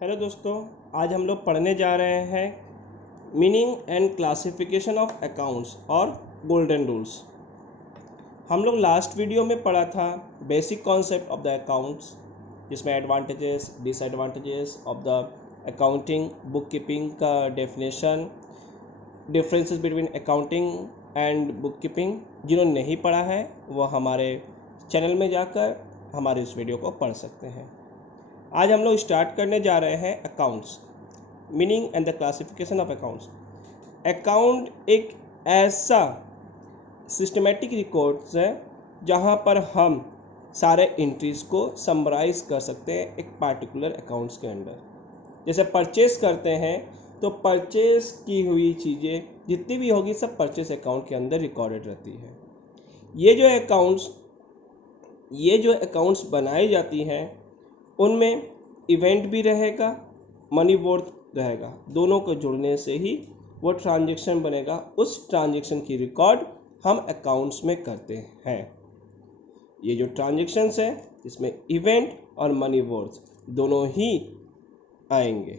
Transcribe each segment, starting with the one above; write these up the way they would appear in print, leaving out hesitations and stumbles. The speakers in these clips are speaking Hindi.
हेलो दोस्तों, आज हम लोग पढ़ने जा रहे हैं meaning and classification of accounts और गोल्डन रूल्स। हम लोग लास्ट वीडियो में पढ़ा था basic concept of the accounts, जिसमें advantages disadvantages of the accounting, book keeping का definition, differences between accounting and book keeping. जिन्होंने नहीं पढ़ा है वो हमारे चैनल में जाकर हमारे इस वीडियो को पढ़ सकते हैं। आज हम लोग स्टार्ट करने जा रहे हैं accounts, meaning and the classification of accounts. Account एक ऐसा सिस्टमेटिक रिकॉर्ड्स है जहां पर हम सारे एंट्रीज को समराइज कर सकते हैं एक पार्टिकुलर अकाउंट्स के अंदर। जैसे परचेस करते हैं तो परचेस की हुई चीज़ें जितनी भी होगी सब परचेस अकाउंट के अंदर रिकॉर्डेड रहती है। ये जो अकाउंट्स बनाई जाती हैं उनमें इवेंट भी रहेगा, मनी वर्थ रहेगा। दोनों को जुड़ने से ही वो ट्रांजैक्शन बनेगा। उस ट्रांजैक्शन की रिकॉर्ड हम अकाउंट्स में करते हैं। ये जो ट्रांजैक्शंस है इसमें इवेंट और मनी वर्थ दोनों ही आएंगे।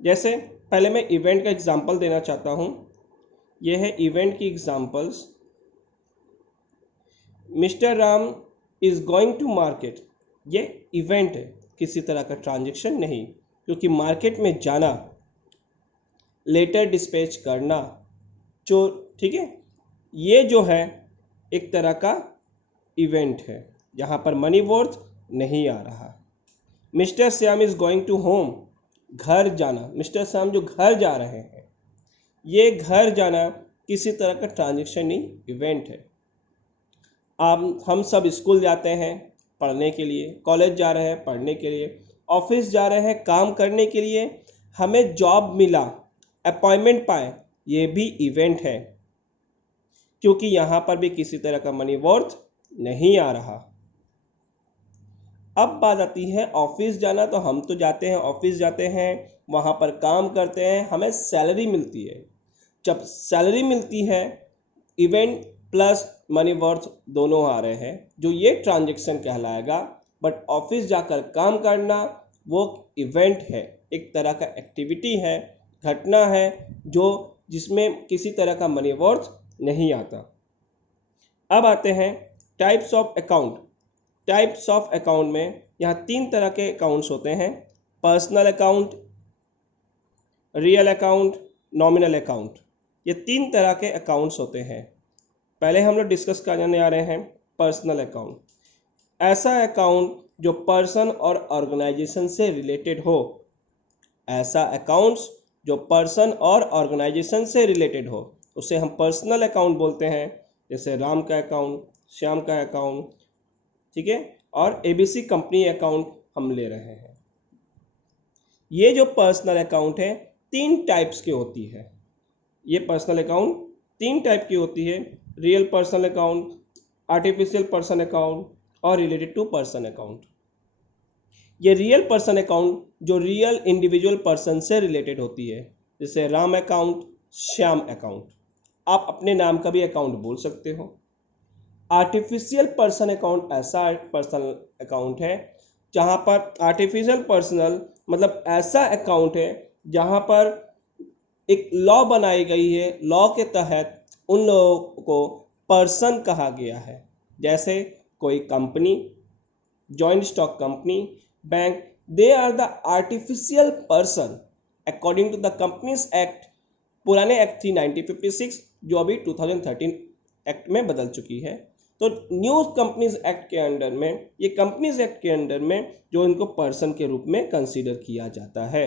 जैसे पहले मैं इवेंट का एग्जांपल देना चाहता हूँ। ये है इवेंट की examples. Mister Ram is going to market, ये इवेंट है, किसी तरह का ट्रांजैक्शन नहीं, क्योंकि मार्केट में जाना, लेटर डिस्पैच करना, ठीक है, ये जो है एक तरह का इवेंट है जहाँ पर मनी वर्थ नहीं आ रहा। Mister Shyam is going to home, घर जाना, मिस्टर श्याम जो घर जा रहे हैं, ये घर जाना किसी तरह का ट्रांजैक्शन नहीं, इवेंट है। हम सब स्कूल जाते हैं पढ़ने के लिए, कॉलेज जा रहे हैं पढ़ने के लिए, ऑफिस जा रहे हैं काम करने के लिए, हमें जॉब मिला, अपॉइंटमेंट पाए, ये भी इवेंट है, क्योंकि यहाँ पर भी किसी तरह का मनी वर्थ नहीं आ रहा। अब बात आती है ऑफिस जाना, तो हम तो जाते हैं, ऑफिस जाते हैं, वहाँ पर काम करते हैं, हमें सैलरी मिलती है। जब सैलरी मिलती है, इवेंट प्लस मनी वर्थ दोनों आ रहे हैं, जो ये ट्रांजैक्शन कहलाएगा। बट ऑफिस जाकर काम करना वो इवेंट है, एक तरह का एक्टिविटी है, घटना है जो जिसमें किसी तरह का मनी वर्थ नहीं आता। अब आते हैं types of account. Types of account में यहाँ 3 तरह के अकाउंट्स होते हैं: personal account, real account, nominal account. ये 3 तरह के अकाउंट्स होते हैं। पहले हम लोग डिस्कस करने आ रहे हैं पर्सनल अकाउंट। ऐसा अकाउंट जो पर्सन और ऑर्गेनाइजेशन से रिलेटेड हो, ऐसा अकाउंट्स जो पर्सन और ऑर्गेनाइजेशन से रिलेटेड हो, उसे हम पर्सनल अकाउंट बोलते हैं। जैसे राम का अकाउंट, श्याम का अकाउंट, ठीक है, और एबीसी कंपनी अकाउंट हम ले रहे हैं। ये जो पर्सनल अकाउंट है 3 टाइप्स की होती है। ये पर्सनल अकाउंट 3 टाइप की होती है: real personal account, artificial person account और रिलेटेड टू पर्सन अकाउंट। ये रियल पर्सन अकाउंट जो रियल इंडिविजुअल पर्सन से रिलेटेड होती है, जैसे राम अकाउंट, श्याम अकाउंट। आप अपने नाम का भी अकाउंट बोल सकते हो। आर्टिफिशियल पर्सन अकाउंट ऐसा पर्सनल अकाउंट है जहाँ पर आर्टिफिशियल पर्सनल मतलब ऐसा अकाउंट है जहाँ पर एक लॉ बनाई गई है, लॉ के तहत उन लोगों को पर्सन कहा गया है। जैसे कोई company, joint stock company, bank, they are the artificial person according to the companies act. पुराने एक्ट थी 1956, जो अभी 2013 एक्ट में बदल चुकी है। तो न्यू कंपनीज एक्ट के अंडर में, ये कंपनीज एक्ट के अंडर में जो इनको पर्सन के रूप में कंसीडर किया जाता है,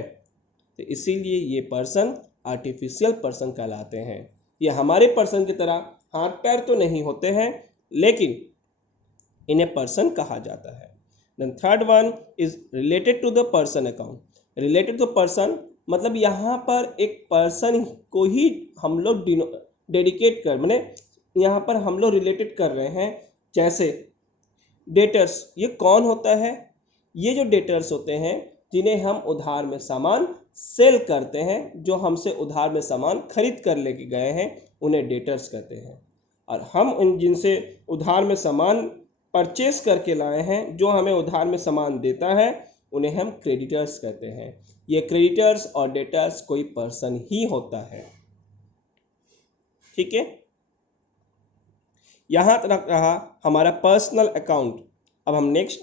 तो इसीलिए ये पर्सन आर्टिफिशियल पर्सन कहलाते हैं। ये हमारे पर्सन की तरह हाथ पैर तो नहीं होते हैं, लेकिन इन्हें पर्सन कहा जाता है। Then third one is related to the person account. Related to person मतलब यहाँ पर एक पर्सन को ही हम लोग डेडिकेट कर, मैंने यहाँ पर हम लोग रिलेटेड कर रहे हैं। जैसे डेटर्स, ये कौन होता है? ये जो डेटर्स होते हैं जिन्हें हम उधार में सामान सेल करते हैं, जो हमसे उधार में सामान खरीद कर लेके गए हैं, उन्हें डेटर्स कहते हैं। और हम जिनसे उधार में सामान परचेस करके लाए हैं, जो हमें उधार में सामान देता है, उन्हें हम क्रेडिटर्स कहते हैं। ये क्रेडिटर्स और डेटर्स कोई पर्सन ही होता है। ठीक है, यहाँ तक रहा हमारा पर्सनल अकाउंट। अब हम नेक्स्ट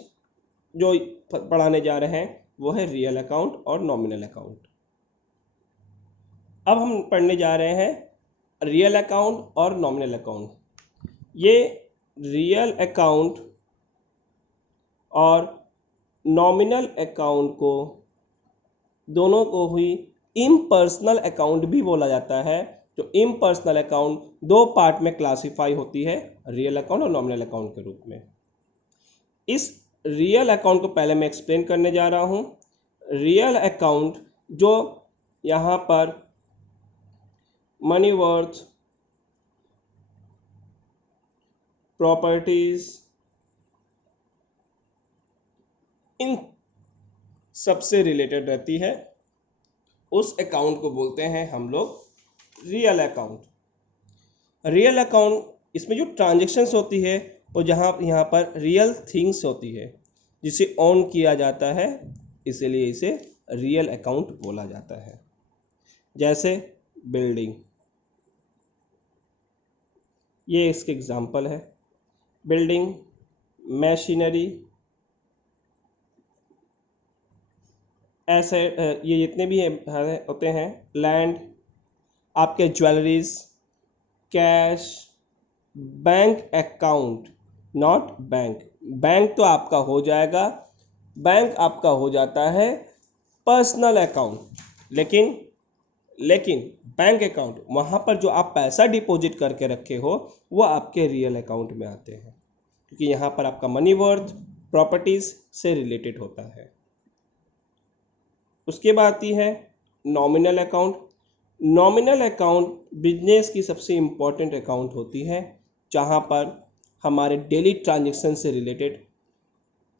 जो पढ़ाने जा रहे हैं वो है रियल अकाउंट और नॉमिनल अकाउंट। अब हम पढ़ने जा रहे हैं रियल अकाउंट और नॉमिनल अकाउंट। ये रियल अकाउंट और नॉमिनल अकाउंट को दोनों को ही इम्पर्सनल अकाउंट भी बोला जाता है। जो इम्पर्सनल अकाउंट दो पार्ट में क्लासिफाई होती है, रियल अकाउंट और नॉमिनल अकाउंट के रूप में। इस रियल अकाउंट को पहले मैं एक्सप्लेन करने जा रहा हूँ। रियल अकाउंट जो यहाँ पर मनी वर्थ, प्रॉपर्टीज, इन सबसे रिलेटेड रहती है, उस अकाउंट को बोलते हैं हम लोग रियल अकाउंट। रियल अकाउंट इसमें जो ट्रांजेक्शन्स होती है वो यहाँ पर रियल थिंग्स होती है जिसे ऑन किया जाता है, इसीलिए इसे रियल अकाउंट बोला जाता है। जैसे बिल्डिंग, ये इसके एग्जाम्पल है। बिल्डिंग, मशीनरी, ऐसे ये जितने भी होते हैं, लैंड, आपके jewelleries, cash, bank account, not bank. Bank तो आपका हो जाएगा, बैंक आपका हो जाता है पर्सनल अकाउंट, लेकिन बैंक अकाउंट वहाँ पर जो आप पैसा डिपॉजिट करके रखे हो वो आपके रियल अकाउंट में आते हैं, क्योंकि यहाँ पर आपका मनी वर्थ प्रॉपर्टीज से रिलेटेड होता है। उसके बाद आती है nominal account. Nominal account business की सबसे इम्पॉर्टेंट अकाउंट होती है, जहाँ पर हमारे डेली ट्रांजैक्शन से रिलेटेड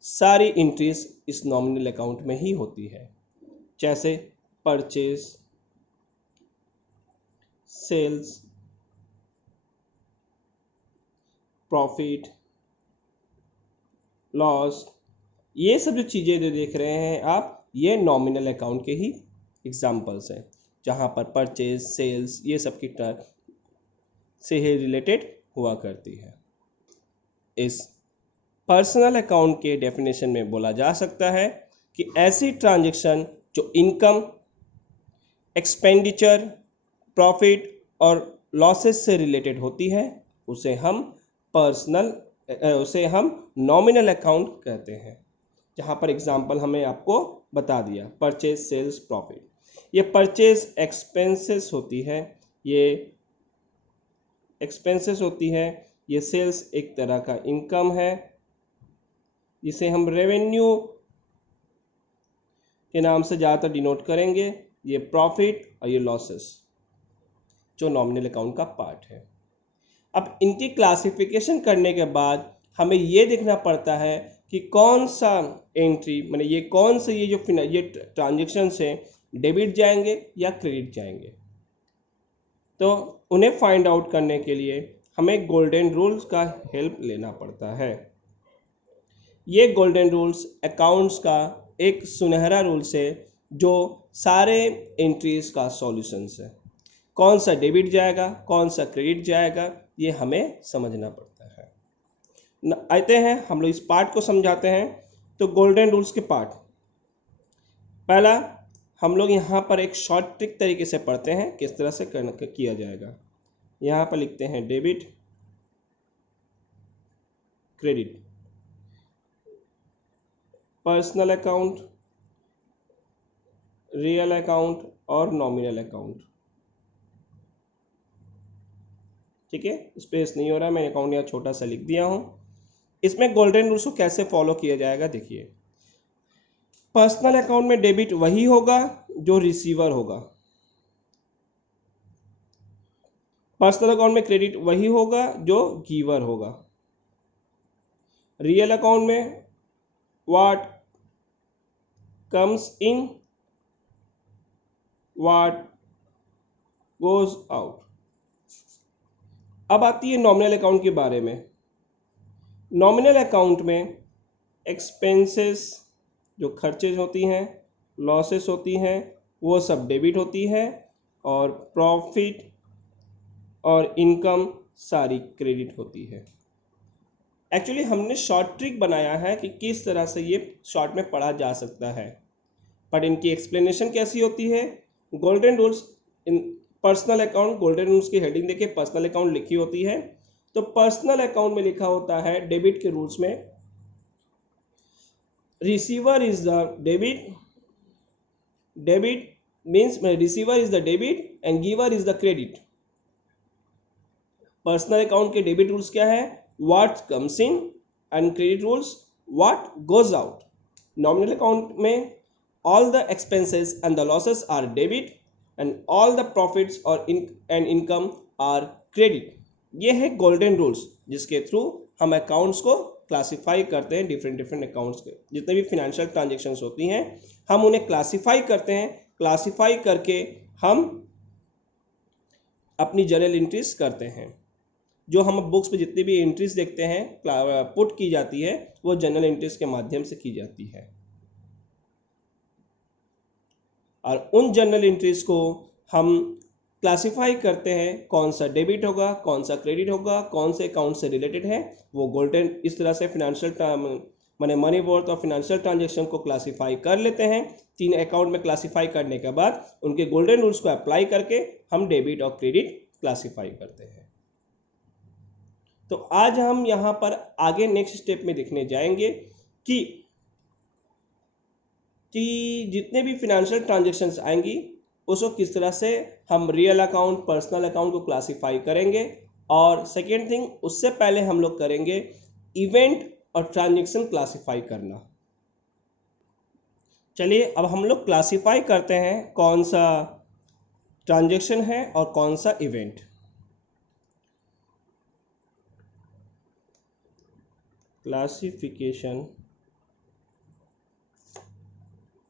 सारी एंट्रीज इस नॉमिनल अकाउंट में ही होती है। जैसे परचेज, सेल्स, प्रॉफिट, लॉस, ये सब जो चीज़ें जो देख रहे हैं आप, ये नॉमिनल अकाउंट के ही एग्जाम्पल्स हैं, जहाँ पर परचेज, सेल्स, ये सब की से ही रिलेटेड हुआ करती है। इस पर्सनल अकाउंट के डेफिनेशन में बोला जा सकता है कि ऐसी ट्रांजैक्शन जो इनकम, एक्सपेंडिचर, प्रॉफिट और लॉसेस से रिलेटेड होती है उसे हम नॉमिनल अकाउंट कहते हैं। जहाँ पर एग्जांपल हमें आपको बता दिया, परचेज, सेल्स, प्रॉफिट। ये परचेज एक्सपेंसेस होती है, ये सेल्स एक तरह का इनकम है, जिसे हम रेवेन्यू के नाम से ज़्यादातर डिनोट करेंगे। ये प्रॉफिट और ये लॉसेस जो नॉमिनल अकाउंट का पार्ट है। अब इनकी क्लासिफिकेशन करने के बाद हमें ये देखना पड़ता है कि कौन सा एंट्री, माने ये कौन से ये ट्रांजेक्शन से डेबिट जाएंगे या क्रेडिट जाएंगे। तो उन्हें फाइंड आउट करने के लिए हमें गोल्डन रूल्स का हेल्प लेना पड़ता है। ये गोल्डन रूल्स अकाउंट्स का एक सुनहरा रूल्स है जो सारे एंट्रीज का सॉल्यूशंस है। कौन सा डेबिट जाएगा, कौन सा क्रेडिट जाएगा, ये हमें समझना पड़ता है। आते हैं हम लोग इस पार्ट को समझाते हैं। तो गोल्डन रूल्स के पार्ट, पहला हम लोग यहाँ पर एक शॉर्ट ट्रिक तरीके से पढ़ते हैं किस तरह से किया जाएगा। यहाँ पर लिखते हैं debit, credit, personal account, real account और नॉमिनल अकाउंट। ठीक है, स्पेस नहीं हो रहा, मैंने अकाउंट यहाँ छोटा सा लिख दिया हूँ। इसमें गोल्डन रूल्स को कैसे फॉलो किया जाएगा देखिए। पर्सनल अकाउंट में डेबिट वही होगा जो रिसीवर होगा, पर्सनल अकाउंट में क्रेडिट वही होगा जो गिवर होगा। रियल अकाउंट में what comes in, what goes out. अब आती है नॉमिनल अकाउंट के बारे में। नॉमिनल अकाउंट में एक्सपेंसेस जो खर्चेज होती हैं, लॉसेस होती हैं, वो सब डेबिट होती है, और प्रॉफिट और इनकम सारी क्रेडिट होती है। एक्चुअली हमने शॉर्ट ट्रिक बनाया है कि किस तरह से ये शॉर्ट में पढ़ा जा सकता है, पर इनकी एक्सप्लेनेशन कैसी होती है। Golden rules in personal account, golden rules की हेडिंग देखिए, पर्सनल अकाउंट लिखी होती है। तो पर्सनल अकाउंट में लिखा होता है डेबिट के रूल्स में, receiver is the debit means receiver is the debit and giver is the credit. Personal account के डेबिट रूल्स क्या है, what comes in, and credit rules what goes out. Nominal account में all the expenses and the losses are debit and all the profits or and income are credit। ये है गोल्डन रूल्स जिसके थ्रू हम अकाउंट्स को क्लासिफाई करते हैं। डिफरेंट अकाउंट्स के जितने भी फिनेंशियल ट्रांजेक्शन्स होती हैं हम उन्हें क्लासिफाई करते हैं। क्लासिफाई करके हम अपनी जर्नल एंट्रीज करते हैं। जो हम बुक्स में जितनी भी एंट्रीज देखते हैं पुट की जाती है वो जर्नल एंट्रीज के माध्यम से की जाती है, और उन जर्नल एंट्रीज को हम क्लासिफाई करते हैं कौन सा डेबिट होगा, कौन सा क्रेडिट होगा, कौन से अकाउंट से रिलेटेड है वो गोल्डन। इस तरह से फिनेंशियल मनी वर्थ और फिनेंशियल ट्रांजेक्शन को क्लासिफाई कर लेते हैं। 3 अकाउंट में क्लासिफाई करने के बाद उनके गोल्डन रूल्स को अप्लाई करके हम डेबिट और क्रेडिट क्लासिफाई करते हैं। तो आज हम यहाँ पर आगे नेक्स्ट स्टेप में देखने जाएंगे कि जितने भी फिनेंशियल ट्रांजेक्शन्स आएंगी उसको किस तरह से हम रियल अकाउंट, पर्सनल अकाउंट को क्लासिफाई करेंगे। और सेकेंड थिंग, उससे पहले हम लोग करेंगे इवेंट और ट्रांजेक्शन क्लासिफाई करना। चलिए अब हम लोग क्लासिफाई करते हैं कौन सा ट्रांजेक्शन है और कौन सा event. Classification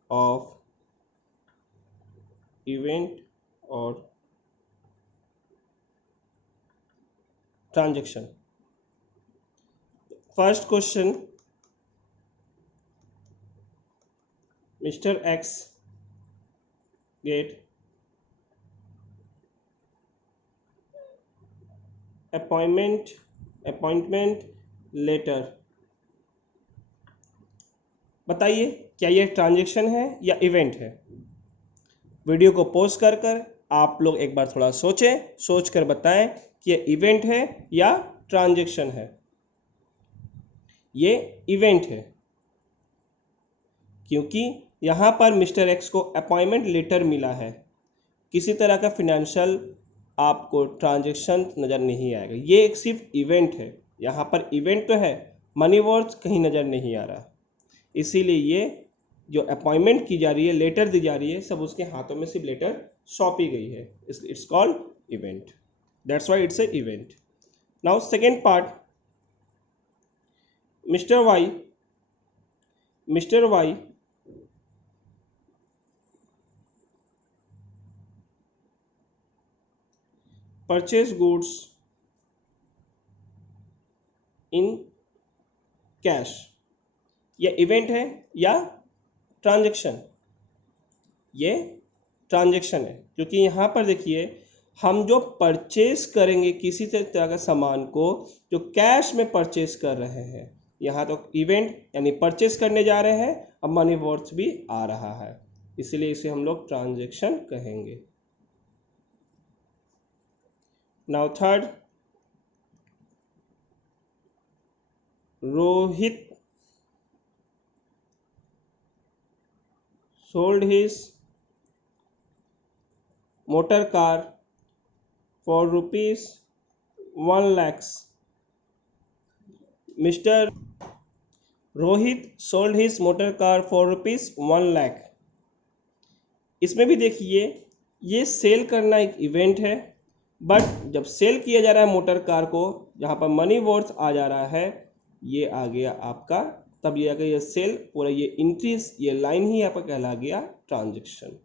of event or transaction। first question, Mr. X get appointment letter। बताइए क्या ये ट्रांजेक्शन है या इवेंट है। वीडियो को पॉज कर कर आप लोग एक बार थोड़ा सोचें, सोच कर बताएं कि ये इवेंट है या ट्रांजेक्शन है। ये इवेंट है क्योंकि यहाँ पर मिस्टर एक्स को अपॉइंटमेंट लेटर मिला है। किसी तरह का फिनेंशियल आपको ट्रांजेक्शन नज़र नहीं आएगा, ये एक सिर्फ इवेंट है। यहाँ पर इवेंट तो है, मनी वर्थ कहीं नज़र नहीं आ रहा। इसीलिए ये जो अपॉइंटमेंट की जा रही है, लेटर दी जा रही है, सब उसके हाथों में सिर्फ लेटर सौंपी गई है। It's called event, that's why it's a event. Now second part, mister Y purchase goods in cash. ये इवेंट है या ट्रांजैक्शन? ये ट्रांजैक्शन है क्योंकि यहाँ पर देखिए हम जो परचेज करेंगे किसी तरह का सामान को जो कैश में परचेज कर रहे हैं, यहाँ तो इवेंट यानी परचेज करने जा रहे हैं, अब मनी वर्थ भी आ रहा है, इसलिए इसे हम लोग ट्रांजैक्शन कहेंगे। Now third, Rohit sold his motor car for rupees 1 lakhs। Mr. Rohit sold his motor car for rupees 1 lakh। इसमें भी देखिए ये सेल करना एक इवेंट है, बट जब सेल किया जा रहा है मोटर कार को, जहाँ पर मनी वर्थ आ जा रहा है, ये आ गया आपका, तब ये आ गया ये सेल, पूरा ये इंक्रीज, ये लाइन ही आपका कहला गया ट्रांजैक्शन।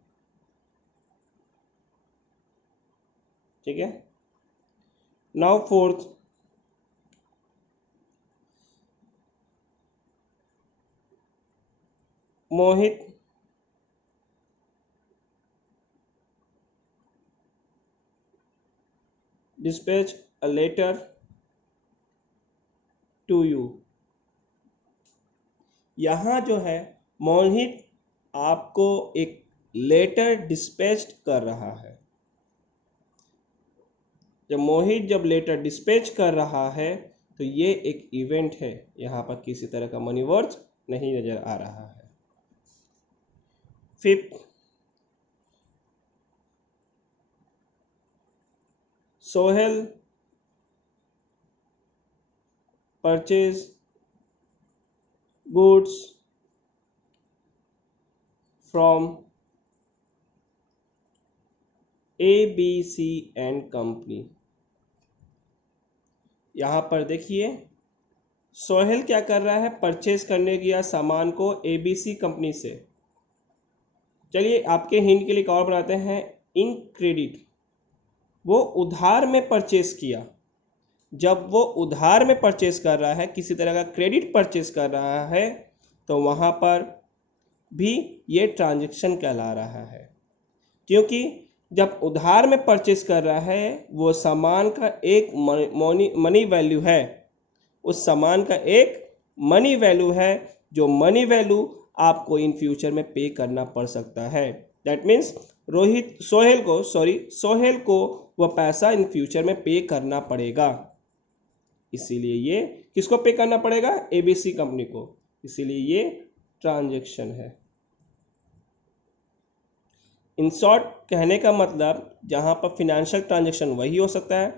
ठीक है। Now fourth, Mohit dispatch a letter to you। यहाँ जो है मोहित आपको एक लेटर डिस्पैच कर रहा है। जब लेटर डिस्पैच कर रहा है तो ये एक इवेंट है, यहाँ पर किसी तरह का मनी वर्ड्स नहीं नजर आ रहा है। Fifth, Sohail purchase goods from ABC and company. यहाँ पर देखिए सोहेल क्या कर रहा है, परचेज करने गया सामान को ABC कंपनी से। चलिए आपके हिंट के लिए एक और बनाते हैं, इन क्रेडिट, वो उधार में परचेज किया। जब वो उधार में परचेज कर रहा है, किसी तरह का क्रेडिट परचेज कर रहा है, तो वहाँ पर भी ये ट्रांजैक्शन कहला रहा है, क्योंकि जब उधार में परचेज कर रहा है वो सामान का एक मनी वैल्यू है, उस सामान का एक मनी वैल्यू है, जो मनी वैल्यू आपको इन फ्यूचर में पे करना पड़ सकता है। दैट मीन्स सोहेल को वह पैसा इन फ्यूचर में पे करना पड़ेगा। इसीलिए ये किसको पे करना पड़ेगा, ABC कंपनी को, इसीलिए ये ट्रांजैक्शन है। इन शॉर्ट कहने का मतलब जहाँ पर फिनेंशियल ट्रांजैक्शन वही हो सकता है,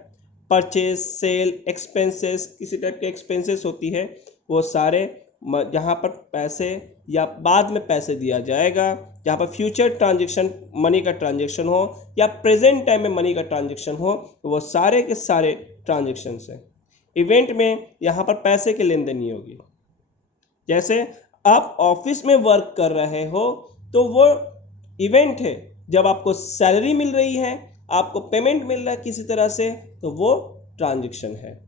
परचेज, सेल, एक्सपेंसेस, किसी टाइप के एक्सपेंसेस होती है, वो सारे जहाँ पर पैसे या बाद में पैसे दिया जाएगा, जहाँ पर फ्यूचर ट्रांजैक्शन मनी का ट्रांजैक्शन हो या प्रेजेंट टाइम में मनी का ट्रांजैक्शन हो, वो सारे के सारे ट्रांजैक्शंस हैं। इवेंट में यहाँ पर पैसे के लेन देन नहीं होगी। जैसे आप ऑफिस में वर्क कर रहे हो तो वो इवेंट है, जब आपको सैलरी मिल रही है, आपको पेमेंट मिल रहा है किसी तरह से, तो वो ट्रांजैक्शन है।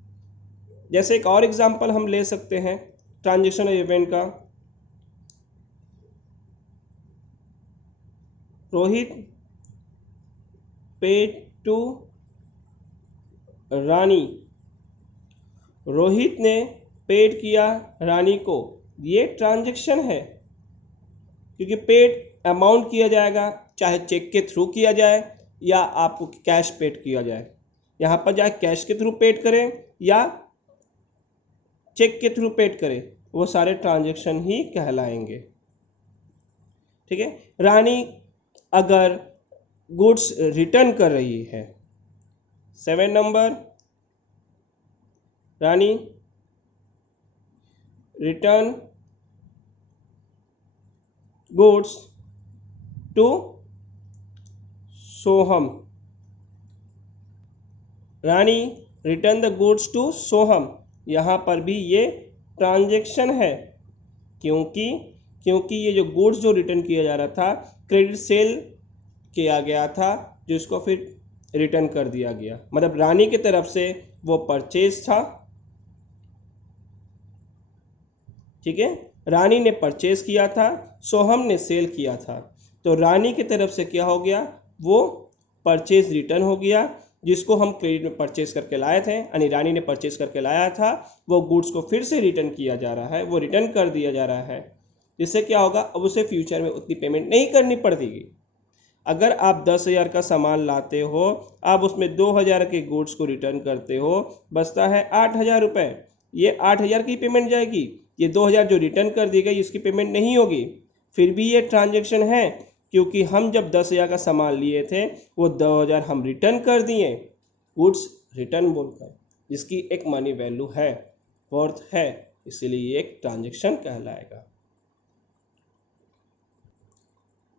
जैसे एक और एग्जांपल हम ले सकते हैं ट्रांजैक्शन और इवेंट का। रोहित पेड टू रानी, रोहित ने पेड किया रानी को, ये ट्रांजैक्शन है, क्योंकि पेड अमाउंट किया जाएगा, चाहे चेक के थ्रू किया जाए या आपको कैश पेड किया जाए। यहाँ पर चाहे कैश के थ्रू पेड करें या चेक के थ्रू पेड करें, वो सारे ट्रांजैक्शन ही कहलाएंगे। ठीक है, रानी अगर गुड्स रिटर्न कर रही है, 7 number, Rani return goods to Soham, Rani return the goods to Soham, यहाँ पर भी ये ट्रांजैक्शन है, क्योंकि ये जो गुड्स जो रिटर्न किया जा रहा था क्रेडिट सेल किया गया था, जो इसको फिर रिटर्न कर दिया गया, मतलब रानी की तरफ से वो परचेज था। ठीक है, रानी ने परचेज किया था, सोहम ने सेल किया था, तो रानी की तरफ से क्या हो गया, वो परचेज रिटर्न हो गया, जिसको हम क्रेडिट में परचेज करके लाए थे, यानी रानी ने परचेज करके लाया था, वो गुड्स को फिर से रिटर्न किया जा रहा है, वो रिटर्न कर दिया जा रहा है, जिससे क्या होगा, अब उसे फ्यूचर में उतनी पेमेंट नहीं करनी पड़ेगी। अगर आप 10,000 का सामान लाते हो, आप उसमें 2,000 के गुड्स को रिटर्न करते हो, बचता है 8,000 रुपये, ये 8,000 की पेमेंट जाएगी, ये 2,000 जो रिटर्न कर दी गई उसकी पेमेंट नहीं होगी, फिर भी ये ट्रांजैक्शन है, क्योंकि हम जब 10,000 का सामान लिए थे वो 2,000 हम रिटर्न कर दिए, गुड्स रिटर्न बोलकर, जिसकी एक मनी वैल्यू है, वर्थ है, इसीलिए ये एक ट्रांजैक्शन कहलाएगा।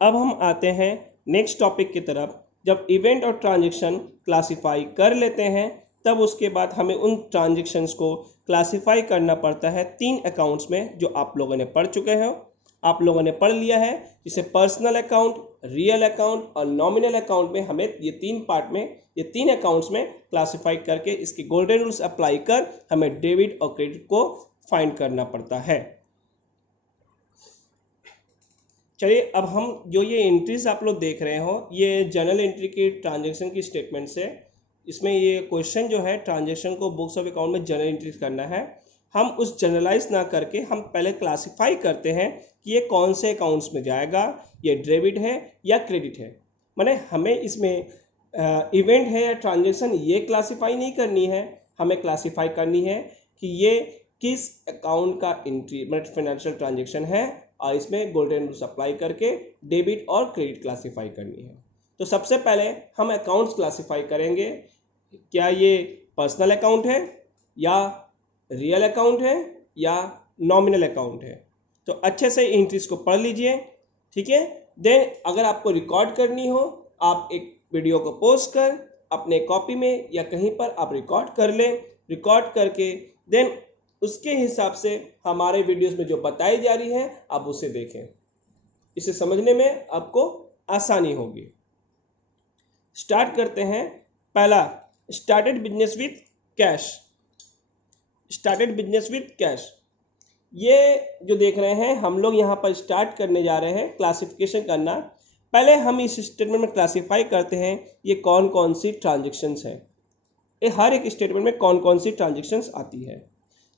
अब हम आते हैं नेक्स्ट टॉपिक की तरफ। जब इवेंट और ट्रांजैक्शन क्लासिफाई कर लेते हैं, तब उसके बाद हमें उन ट्रांजैक्शंस को क्लासिफाई करना पड़ता है 3 अकाउंट्स में, जो आप लोगों ने पढ़ चुके हैं, आप लोगों ने पढ़ लिया है, जिसे पर्सनल अकाउंट, रियल अकाउंट और नॉमिनल अकाउंट में हमें ये 3 पार्ट में, ये 3 अकाउंट्स में क्लासिफाई करके इसके गोल्डन रूल्स अप्लाई कर हमें डेबिट और क्रेडिट को फाइंड करना पड़ता है। चलिए अब हम जो ये एंट्रीज आप लोग देख रहे हो ये जर्नल एंट्री की ट्रांजैक्शन की स्टेटमेंट से, इसमें ये क्वेश्चन जो है ट्रांजैक्शन को बुक्स ऑफ अकाउंट में जर्नल एंट्री करना है। हम उस जनरलाइज ना करके हम पहले क्लासिफाई करते हैं कि ये कौन से अकाउंट्स में जाएगा, ये डेबिट है या क्रेडिट है। माने हमें इसमें इवेंट है या ट्रांजैक्शन ये क्लासिफाई नहीं करनी है, हमें क्लासिफाई करनी है कि ये किस अकाउंट का एंट्री मतलब फाइनेंशियल ट्रांजैक्शन है, और इसमें गोल्डन रूल्स अप्लाई करके डेबिट और क्रेडिट क्लासिफाई करनी है। तो सबसे पहले हम अकाउंट्स क्लासिफाई करेंगे, क्या ये पर्सनल अकाउंट है या रियल अकाउंट है या नॉमिनल अकाउंट है। तो अच्छे से एंट्रीज को पढ़ लीजिए, ठीक है। देन अगर आपको रिकॉर्ड करनी हो, आप एक वीडियो को पोस्ट कर अपने कॉपी में या कहीं पर आप रिकॉर्ड कर लें। रिकॉर्ड करके देन उसके हिसाब से हमारे वीडियोस में जो बताई जा रही है आप उसे देखें, इसे समझने में आपको आसानी होगी। स्टार्ट करते हैं। पहला, started business with cash. Started business with cash, ये जो देख रहे हैं हम लोग यहाँ पर स्टार्ट करने जा रहे हैं क्लासिफिकेशन करना। पहले हम इस स्टेटमेंट में क्लासिफाई करते हैं ये कौन कौन सी ट्रांजेक्शन्स है, ये हर एक स्टेटमेंट में कौन कौन सी ट्रांजेक्शन्स आती है।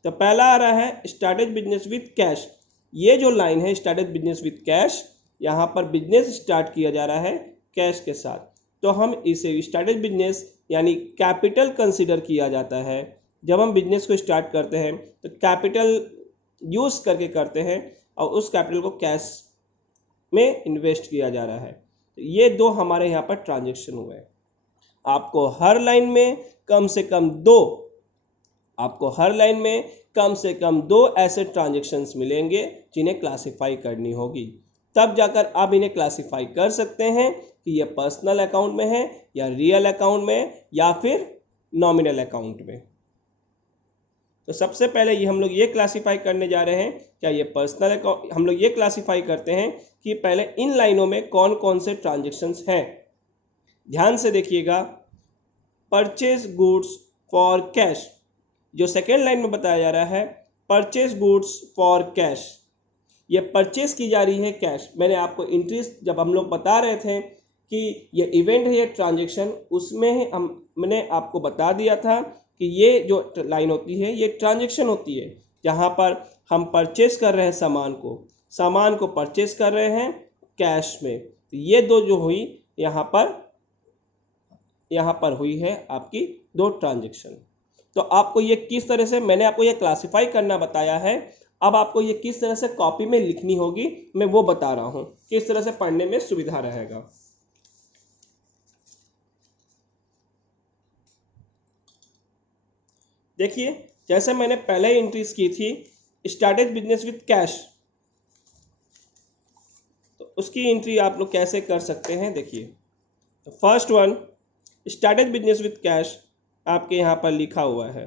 तो पहला आ रहा है स्टार्टेड बिजनेस विथ कैश। ये जो लाइन है स्टार्टेड बिजनेस विथ कैश, यहाँ पर बिजनेस स्टार्ट किया जा रहा है कैश के साथ, तो हम इसे स्टार्टेड बिजनेस यानी कैपिटल कंसिडर किया जाता है। जब हम बिजनेस को स्टार्ट करते हैं तो कैपिटल यूज़ करके करते हैं और उस कैपिटल को कैश में इन्वेस्ट किया जा रहा है। तो ये दो हमारे यहाँ पर ट्रांजेक्शन हुए। आपको हर लाइन में कम से कम दो ऐसे ट्रांजेक्शन्स मिलेंगे जिन्हें क्लासिफाई करनी होगी, तब जाकर आप इन्हें क्लासिफाई कर सकते हैं कि ये पर्सनल अकाउंट में है या रियल अकाउंट में या फिर नॉमिनल अकाउंट में। तो सबसे पहले ये हम लोग ये क्लासिफाई करने जा रहे हैं, क्या ये पर्सनल अकाउंट, हम लोग ये क्लासिफाई करते हैं कि पहले इन लाइनों में कौन कौन से ट्रांजेक्शन्स हैं। ध्यान से देखिएगा, परचेज गुड्स फॉर कैश, जो सेकेंड लाइन में बताया जा रहा है परचेज गुड्स फॉर कैश, ये परचेज की जा रही है कैश। मैंने आपको इंट्रीज जब हम लोग बता रहे थे कि ये इवेंट है ये ट्रांजेक्शन, उसमें मैंने आपको बता दिया था कि ये जो लाइन होती है ये ट्रांजेक्शन होती है, जहाँ पर हम परचेस कर रहे हैं सामान को परचेस कर रहे हैं कैश में। तो ये दो जो हुई यहाँ पर हुई है आपकी दो ट्रांजेक्शन। तो आपको ये किस तरह से, मैंने आपको ये क्लासिफाई करना बताया है, अब आपको ये किस तरह से कॉपी में लिखनी होगी मैं वो बता रहा हूँ, किस तरह से पढ़ने में सुविधा रहेगा। देखिए, जैसे मैंने पहले एंट्रीज की थी स्टार्टेड बिजनेस विथ कैश, तो उसकी एंट्री आप लोग कैसे कर सकते हैं। देखिए, तो first one started business with cash आपके यहाँ पर लिखा हुआ है।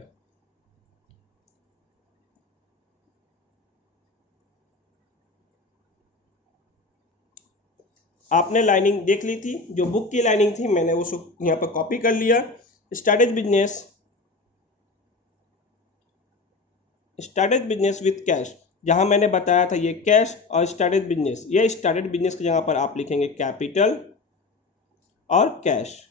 आपने लाइनिंग देख ली थी, जो बुक की लाइनिंग थी मैंने उसको यहाँ पर कॉपी कर लिया। स्टार्टेड बिजनेस विथ कैश, जहाँ मैंने बताया था ये कैश और स्टार्टेड बिजनेस, ये स्टार्टेड बिजनेस के जगह पर आप लिखेंगे कैपिटल और कैश,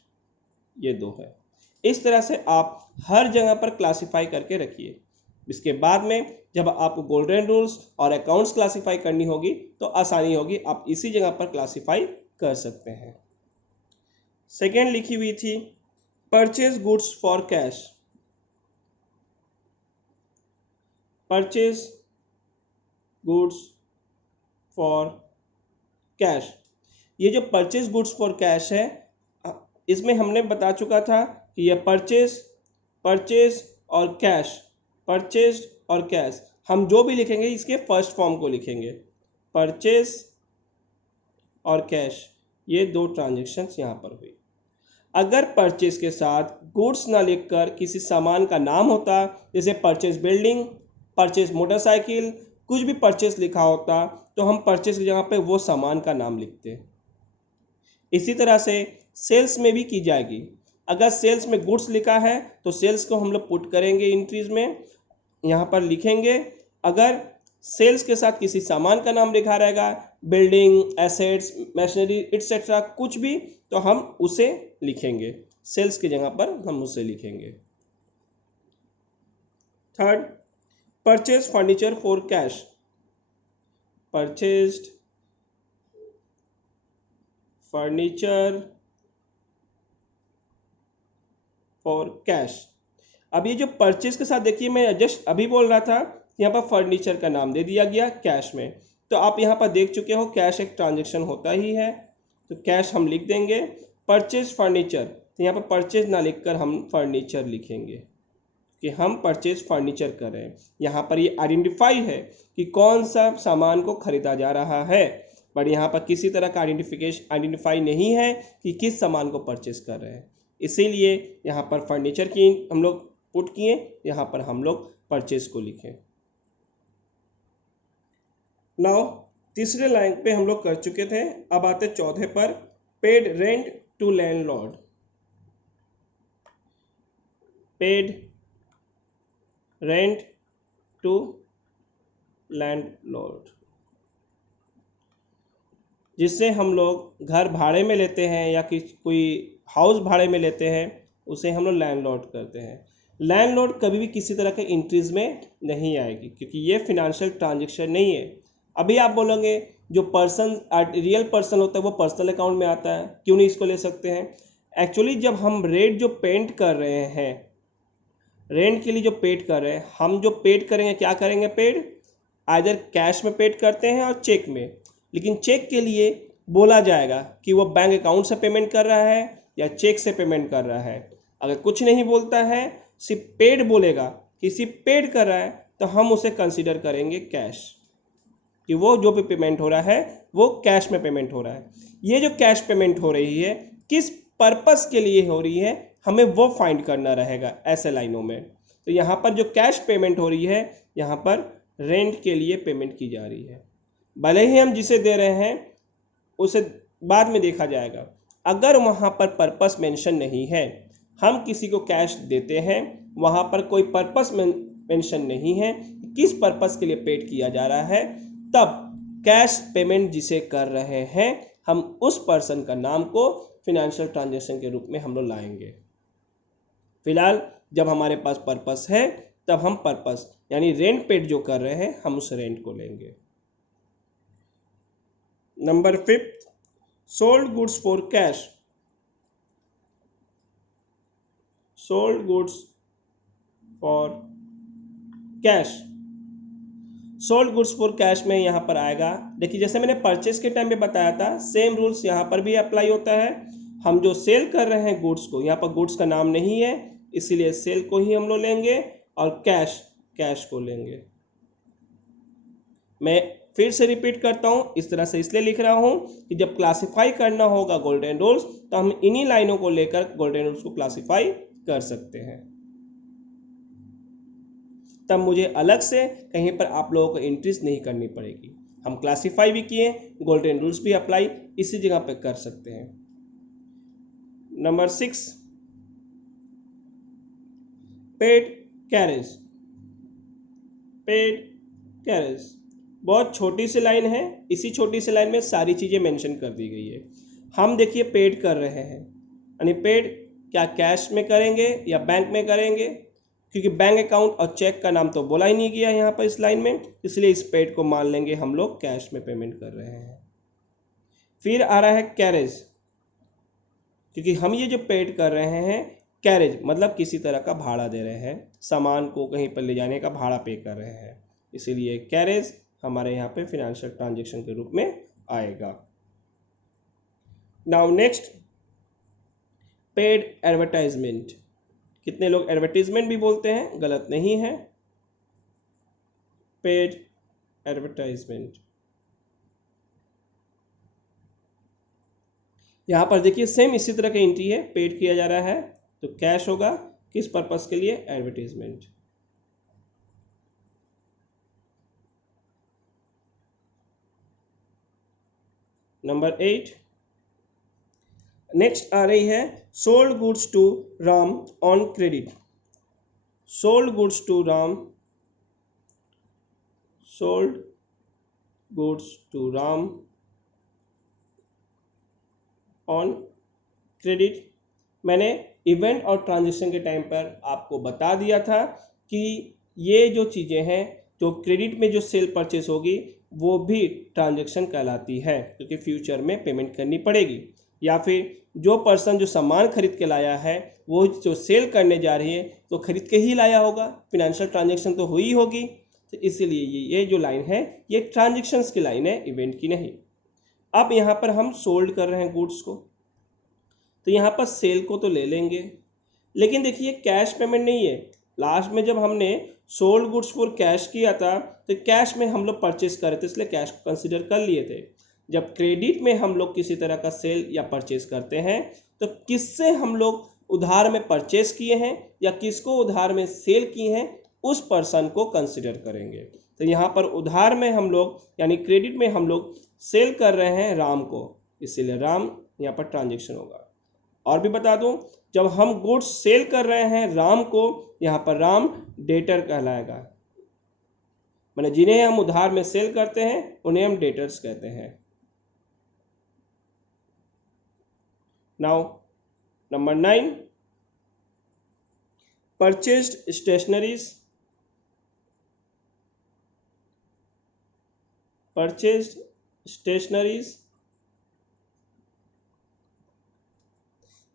ये दो है। इस तरह से आप हर जगह पर क्लासिफाई करके रखिए। इसके बाद में जब आपको गोल्डन रूल्स और अकाउंट्स क्लासिफाई करनी होगी तो आसानी होगी, आप इसी जगह पर क्लासिफाई कर सकते हैं। सेकेंड लिखी हुई थी purchase goods for cash, purchase goods for cash. ये जो परचेज गुड्स फॉर कैश है, इसमें हमने बता चुका था कि ये परचेज और कैश, परचेज और कैश, हम जो भी लिखेंगे इसके फर्स्ट फॉर्म को लिखेंगे, परचेज और कैश, ये दो ट्रांजेक्शन्स यहाँ पर हुई। अगर परचेज के साथ गुड्स ना लिखकर किसी सामान का नाम होता, जैसे परचेज बिल्डिंग, परचेज मोटरसाइकिल, कुछ भी परचेज लिखा होता, तो हम परचेज की जगह पे वो सामान का नाम लिखते। इसी तरह से सेल्स में भी की जाएगी। अगर सेल्स में गुड्स लिखा है तो सेल्स को हम लोग पुट करेंगे इंट्रीज में, यहाँ पर लिखेंगे। अगर सेल्स के साथ किसी सामान का नाम लिखा रहेगा, बिल्डिंग, एसेट्स, मशीनरी एटसेट्रा कुछ भी, तो हम उसे लिखेंगे, सेल्स की जगह पर हम उसे लिखेंगे। Third, purchase furniture for cash, purchased furniture for cash. अब ये जो परचेज के साथ देखिए, मैं जस्ट अभी बोल रहा था, यहाँ पर फर्नीचर का नाम दे दिया गया कैश में, तो आप यहाँ पर देख चुके हो कैश एक ट्रांजेक्शन होता ही है, तो कैश हम लिख देंगे। परचेज फर्नीचर, तो यहाँ पर परचेज ना लिखकर हम फर्नीचर लिखेंगे कि हम परचेज फर्नीचर कर रहे हैं। यहाँ पर ये आइडेंटिफाई है कि कौन सा सामान को खरीदा जा रहा है, पर यहाँ पर किसी तरह का आइडेंटिफाई नहीं है कि किस सामान को परचेज कर रहे हैं, इसीलिए यहाँ पर फर्नीचर की हम लोग पुट किए, यहाँ पर हम लोग परचेज को लिखें। नाउ तीसरे लाइन पे हम लोग कर चुके थे, अब आते चौथे पर, paid rent to landlord, paid rent to landlord, जिससे हम लोग घर भाड़े में लेते हैं या कोई हाउस भाड़े में लेते हैं, उसे हम लोग लैंडलॉर्ड करते हैं। लैंडलॉर्ड कभी भी किसी तरह के इंट्रीज में नहीं आएगी, क्योंकि ये फिनेंशियल ट्रांजेक्शन नहीं है। अभी आप बोलोगे जो पर्सन रियल पर्सन होता है वो पर्सनल अकाउंट में आता है, क्यों नहीं इसको ले सकते हैं? एक्चुअली जब हम रेंट जो पेड कर रहे हैं, रेंट के लिए जो पेड कर रहे हैं, हम जो पेड करेंगे, क्या करेंगे पेड, आइदर कैश में पेड करते हैं और चेक में, लेकिन चेक के लिए बोला जाएगा कि वो बैंक अकाउंट से पेमेंट कर रहा है या चेक से पेमेंट कर रहा है। अगर कुछ नहीं बोलता है, सिर्फ पेड बोलेगा कि सिर्फ पेड कर रहा है, तो हम उसे कंसीडर करेंगे कैश, कि वो जो भी पेमेंट हो रहा है वो कैश में पेमेंट हो रहा है। ये जो कैश पेमेंट हो रही है किस पर्पस के लिए हो रही है, हमें वो फाइंड करना रहेगा ऐसे लाइनों में। तो यहाँ पर जो कैश पेमेंट हो रही है, यहाँ पर रेंट के लिए पेमेंट की जा रही है, भले ही हम जिसे दे रहे हैं उसे बाद में देखा जाएगा। अगर वहाँ पर पर्पस मेंशन नहीं है, हम किसी को कैश देते हैं, वहाँ पर कोई पर्पस मेंशन नहीं है, किस पर्पस के लिए पेड किया जा रहा है, तब कैश पेमेंट जिसे कर रहे हैं हम उस पर्सन का नाम को फिनेंशियल ट्रांजैक्शन के रूप में हम लोग लाएंगे। फिलहाल जब हमारे पास पर्पस है, तब हम पर्पस यानी रेंट पेड जो कर रहे हैं, हम उस रेंट को लेंगे। Number 5, sold goods for cash, sold goods for cash. Sold goods for cash में यहाँ पर आएगा, देखिए जैसे मैंने परचेस के टाइम पे बताया था, सेम रूल्स यहाँ पर भी अप्लाई होता है। हम जो सेल कर रहे हैं गुड्स को, यहाँ पर गुड्स का नाम नहीं है, इसीलिए सेल को ही हम लोग लेंगे और कैश को लेंगे। मैं फिर से रिपीट करता हूँ, इस तरह से इसलिए लिख रहा हूँ कि जब क्लासिफाई करना होगा गोल्डन रूल्स, तो हम इन्हीं लाइनों को लेकर गोल्डन रूल्स को क्लासिफाई कर सकते हैं। तब मुझे अलग से कहीं पर आप लोगों को एंट्रीज नहीं करनी पड़ेगी। हम क्लासिफाई भी किए, गोल्डन रूल्स भी अप्लाई इसी जगह पे कर सकते हैं। Number 6, paid carriage, paid carriage बहुत छोटी सी लाइन है, इसी छोटी सी लाइन में सारी चीज़ें मेंशन कर दी गई है। हम देखिए पेड कर रहे हैं, यानी पेड क्या कैश में करेंगे या बैंक में करेंगे, क्योंकि बैंक अकाउंट और चेक का नाम तो बोला ही नहीं गया यहाँ पर इस लाइन में, इसलिए इस पेड को मान लेंगे हम लोग कैश में पेमेंट कर रहे हैं। फिर आ रहा है कैरेज, क्योंकि हम ये जो पेड कर रहे हैं, कैरेज मतलब किसी तरह का भाड़ा दे रहे हैं, सामान को कहीं पर ले जाने का भाड़ा पे कर रहे हैं, इसीलिए कैरेज हमारे यहाँ पे फिनेंशियल ट्रांजैक्शन के रूप में आएगा। Now next, paid advertisement. कितने लोग एडवर्टाइजमेंट भी बोलते हैं, गलत नहीं है, पेड एडवर्टाइजमेंट। यहाँ पर देखिए सेम इसी तरह की एंट्री है, पेड किया जा रहा है तो कैश होगा, किस पर्पस के लिए, एडवर्टाइजमेंट। नंबर 8, नेक्स्ट आ रही है sold goods to Ram on credit, sold goods to Ram, sold goods to Ram on credit. मैंने इवेंट और ट्रांजेक्शन के टाइम पर आपको बता दिया था कि ये जो चीज़ें हैं, जो क्रेडिट में जो सेल परचेस होगी वो भी ट्रांजेक्शन कहलाती है, क्योंकि फ्यूचर में पेमेंट करनी पड़ेगी। या फिर जो पर्सन जो सामान खरीद के लाया है वो जो सेल करने जा रही है तो खरीद के ही लाया होगा, फिनेंशियल ट्रांजेक्शन तो हुई होगी। तो इसीलिए ये जो लाइन है ये ट्रांजेक्शन्स की लाइन है, इवेंट की नहीं। अब यहाँ पर हम सोल्ड कर रहे हैं गुड्स को, तो यहाँ पर सेल को तो ले लेंगे, लेकिन देखिए कैश पेमेंट नहीं है। लास्ट में जब हमने सोल्ड गुड्स फॉर कैश किया था तो कैश में हम लोग परचेस कर रहे थे, इसलिए कैश को कंसिडर कर लिए थे। जब क्रेडिट में हम लोग किसी तरह का सेल या परचेस करते हैं तो किससे हम लोग उधार में परचेस किए हैं या किसको उधार में सेल किए हैं उस पर्सन को कंसिडर करेंगे। तो यहाँ पर उधार में हम लोग यानी क्रेडिट में हम लोग सेल कर रहे हैं राम को, इसीलिए राम यहाँ पर ट्रांजेक्शन होगा। और भी बता दूं, जब हम गुड्स सेल कर रहे हैं राम को, यहाँ पर राम डेटर कहलाएगा। माने जिन्हें हम उधार में सेल करते हैं उन्हें हम डेटर्स कहते हैं। Now number 9, purchased stationeries. Purchased stationeries,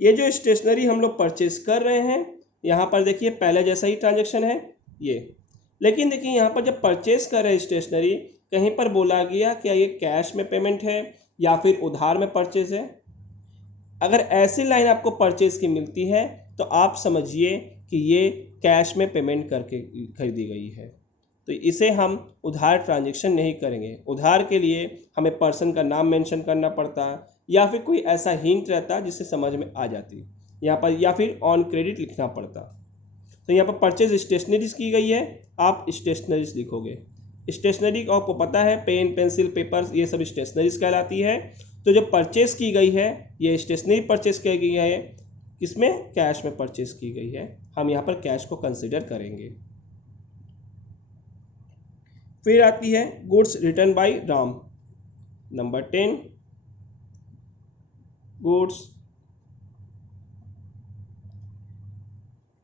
ये जो स्टेशनरी हम लोग परचेज कर रहे हैं यहाँ पर देखिए पहले जैसा ही ट्रांजेक्शन है ये, लेकिन देखिए यहाँ पर जब परचेज कर रहे हैं स्टेशनरी, कहीं पर बोला गया क्या ये कैश में पेमेंट है या फिर उधार में परचेज है। अगर ऐसी लाइन आपको परचेज की मिलती है तो आप समझिए कि ये कैश में पेमेंट करके खरीदी गई है, तो इसे हम उधार ट्रांजेक्शन नहीं करेंगे। उधार के लिए हमें पर्सन का नाम मेंशन करना पड़ता या फिर कोई ऐसा हिंट रहता जिससे समझ में आ जाती यहाँ पर, या फिर ऑन क्रेडिट लिखना पड़ता। तो यहाँ पर परचेज स्टेशनरीज की गई है, आप स्टेशनरीज लिखोगे। स्टेशनरी को आपको पता है पेन पेंसिल पेपर ये सब स्टेशनरीज कहलाती है। तो जो परचेज की गई है ये स्टेशनरी परचेज की गई है, किसमें, कैश में परचेज की गई है, हम यहाँ पर कैश को कंसिडर करेंगे। फिर आती है goods return by Ram. Number 10, goods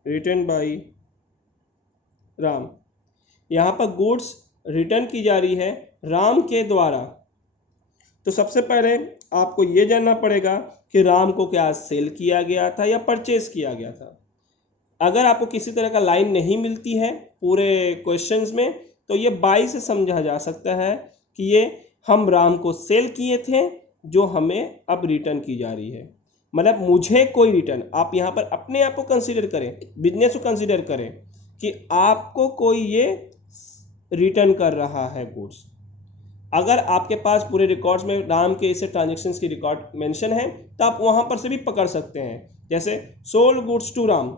return by Ram. यहाँ पर गुड्स रिटर्न की जा रही है राम के द्वारा। तो सबसे पहले आपको ये जानना पड़ेगा कि राम को क्या सेल किया गया था या परचेज किया गया था। अगर आपको किसी तरह का लाइन नहीं मिलती है पूरे क्वेश्चंस में तो ये बाई से समझा जा सकता है कि ये हम राम को सेल किए थे जो हमें अब रिटर्न की जा रही है। मतलब मुझे कोई रिटर्न, आप यहाँ पर अपने आप को कंसीडर करें, बिजनेस को कंसीडर करें कि आपको कोई ये रिटर्न कर रहा है गुड्स। अगर आपके पास पूरे रिकॉर्ड्स में राम के इसे ट्रांजेक्शन्स की रिकॉर्ड मेंशन है तो आप वहाँ पर से भी पकड़ सकते हैं। जैसे sold goods to Ram,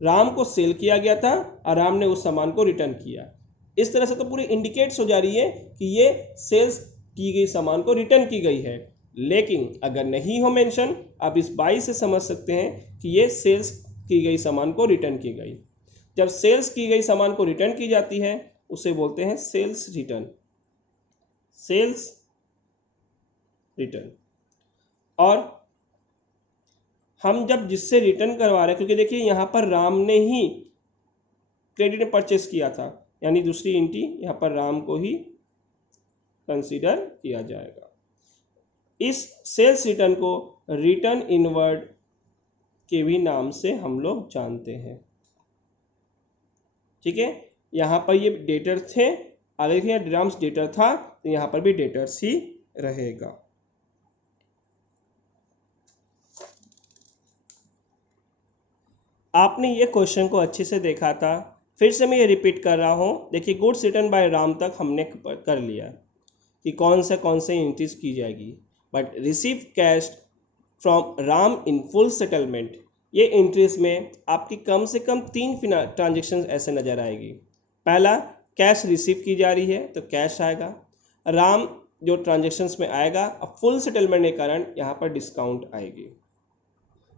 Ram को सेल किया गया था और राम ने उस सामान को रिटर्न किया। इस तरह से तो पूरी इंडिकेट्स हो जा रही है कि ये सेल्स की गई सामान को रिटर्न की गई है। लेकिन अगर नहीं हो मेंशन, आप इस बाई से समझ सकते हैं कि ये सेल्स की गई सामान को रिटर्न की गई। जब सेल्स की गई सामान को रिटर्न की जाती है उसे बोलते हैं सेल्स रिटर्न, सेल्स रिटर्न। और हम जब जिससे रिटर्न करवा रहे हैं, क्योंकि देखिए यहाँ पर राम ने ही क्रेडिट में परचेस किया था, यानी दूसरी एंटिटी यहाँ पर राम को ही कंसीडर किया जाएगा। इस सेल्स रिटर्न को रिटर्न इनवर्ड के भी नाम से हम लोग जानते हैं। ठीक है, यहाँ पर ये डेटर थे, आगे देखिए राम्स डेटर था तो यहाँ पर भी डेटर्स ही रहेगा। आपने ये क्वेश्चन को अच्छे से देखा था, फिर से मैं ये रिपीट कर रहा हूँ। देखिए गुड्स रिटर्न बाय राम तक हमने कर लिया कि कौन से एंट्रीज की जाएगी, but receive cash from Ram in full settlement, ये एंट्रीज में आपकी कम से कम 3 ट्रांजेक्शन ऐसे नज़र आएगी। पहला, कैश रिसीव की जा रही है तो कैश आएगा, राम जो ट्रांजेक्शन्स में आएगा, अब फुल सेटलमेंट के कारण यहाँ पर डिस्काउंट आएगी।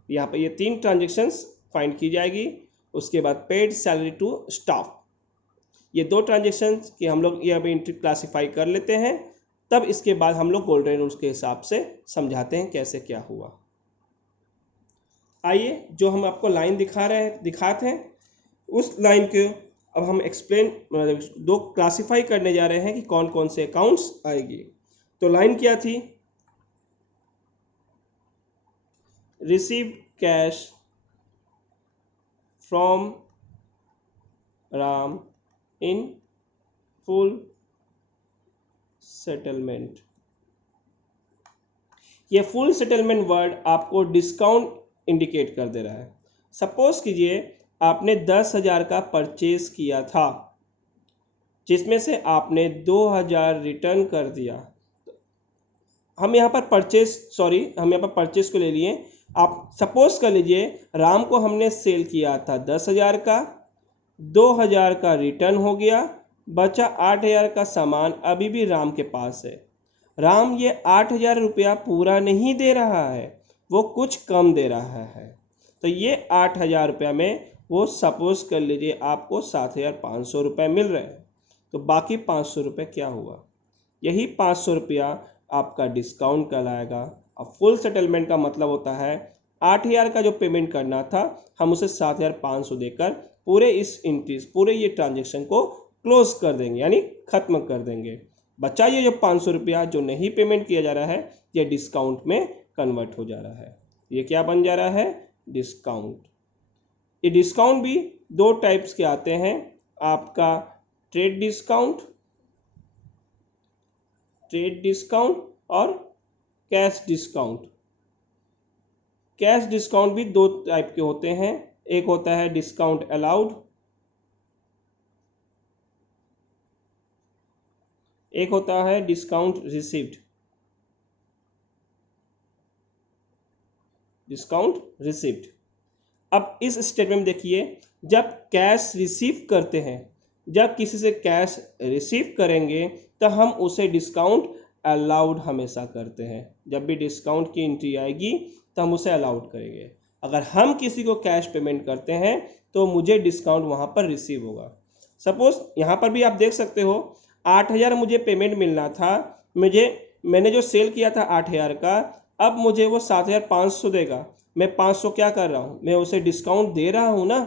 यहाँ पर ये 3 ट्रांजेक्शन्स फाइंड की जाएगी। उसके बाद पेड सैलरी टू स्टाफ, ये 2 ट्रांजेक्शन्स की हम लोग ये अभी एंट्री क्लासीफाई कर लेते हैं, तब इसके बाद हम लोग गोल्डन रूल्स के हिसाब से समझाते हैं कैसे क्या हुआ। आइए जो हम आपको लाइन दिखाते हैं उस लाइन के अब हम एक्सप्लेन मतलब दो क्लासिफाई करने जा रहे हैं कि कौन कौन से अकाउंट्स आएगी। तो लाइन क्या थी? Received cash from Ram in full settlement. ये फुल सेटलमेंट वर्ड आपको डिस्काउंट इंडिकेट कर दे रहा है। सपोज कीजिए आपने 10,000 का परचेज किया था जिसमें से आपने 2,000 रिटर्न कर दिया। हम यहाँ पर परचेज को ले लिए। आप सपोज कर लीजिए राम को हमने सेल किया था 10,000 का, 2,000 का रिटर्न हो गया, बचा 8,000 का सामान अभी भी राम के पास है। राम ये 8,000 रुपया पूरा नहीं दे रहा है, वो कुछ कम दे रहा है। तो ये 8,000 रुपया में वो सपोज कर लीजिए आपको 7,500 रुपये मिल रहे हैं। तो बाकी 500 रुपये क्या हुआ? यही 500 रुपया आपका डिस्काउंट कहलाएगा। अब फुल सेटलमेंट का मतलब होता है 8,000 का जो पेमेंट करना था हम उसे 7,500 देकर पूरे ये ट्रांजेक्शन को क्लोज कर देंगे, यानी खत्म कर देंगे। बचा ये जो 500 रुपया जो नहीं पेमेंट किया जा रहा है ये डिस्काउंट में कन्वर्ट हो जा रहा है। ये क्या बन जा रहा है? डिस्काउंट। ये डिस्काउंट भी दो टाइप्स के आते हैं, आपका ट्रेड डिस्काउंट और कैश डिस्काउंट। कैश डिस्काउंट भी दो टाइप के होते हैं, एक होता है डिस्काउंट अलाउड, एक होता है डिस्काउंट रिसीव्ड। अब इस स्टेटमेंट में देखिए, जब कैश रिसीव करते हैं, जब किसी से कैश रिसीव करेंगे तो हम उसे डिस्काउंट अलाउड हमेशा करते हैं। जब भी डिस्काउंट की एंट्री आएगी तो हम उसे अलाउड करेंगे। अगर हम किसी को कैश पेमेंट करते हैं तो मुझे डिस्काउंट वहाँ पर रिसीव होगा। सपोज यहाँ पर भी आप देख सकते हो 8,000 मुझे पेमेंट मिलना था, मैंने जो सेल किया था 8,000 का, अब मुझे वो 7,500 देगा। मैं 500 क्या कर रहा हूँ, मैं उसे डिस्काउंट दे रहा हूँ ना,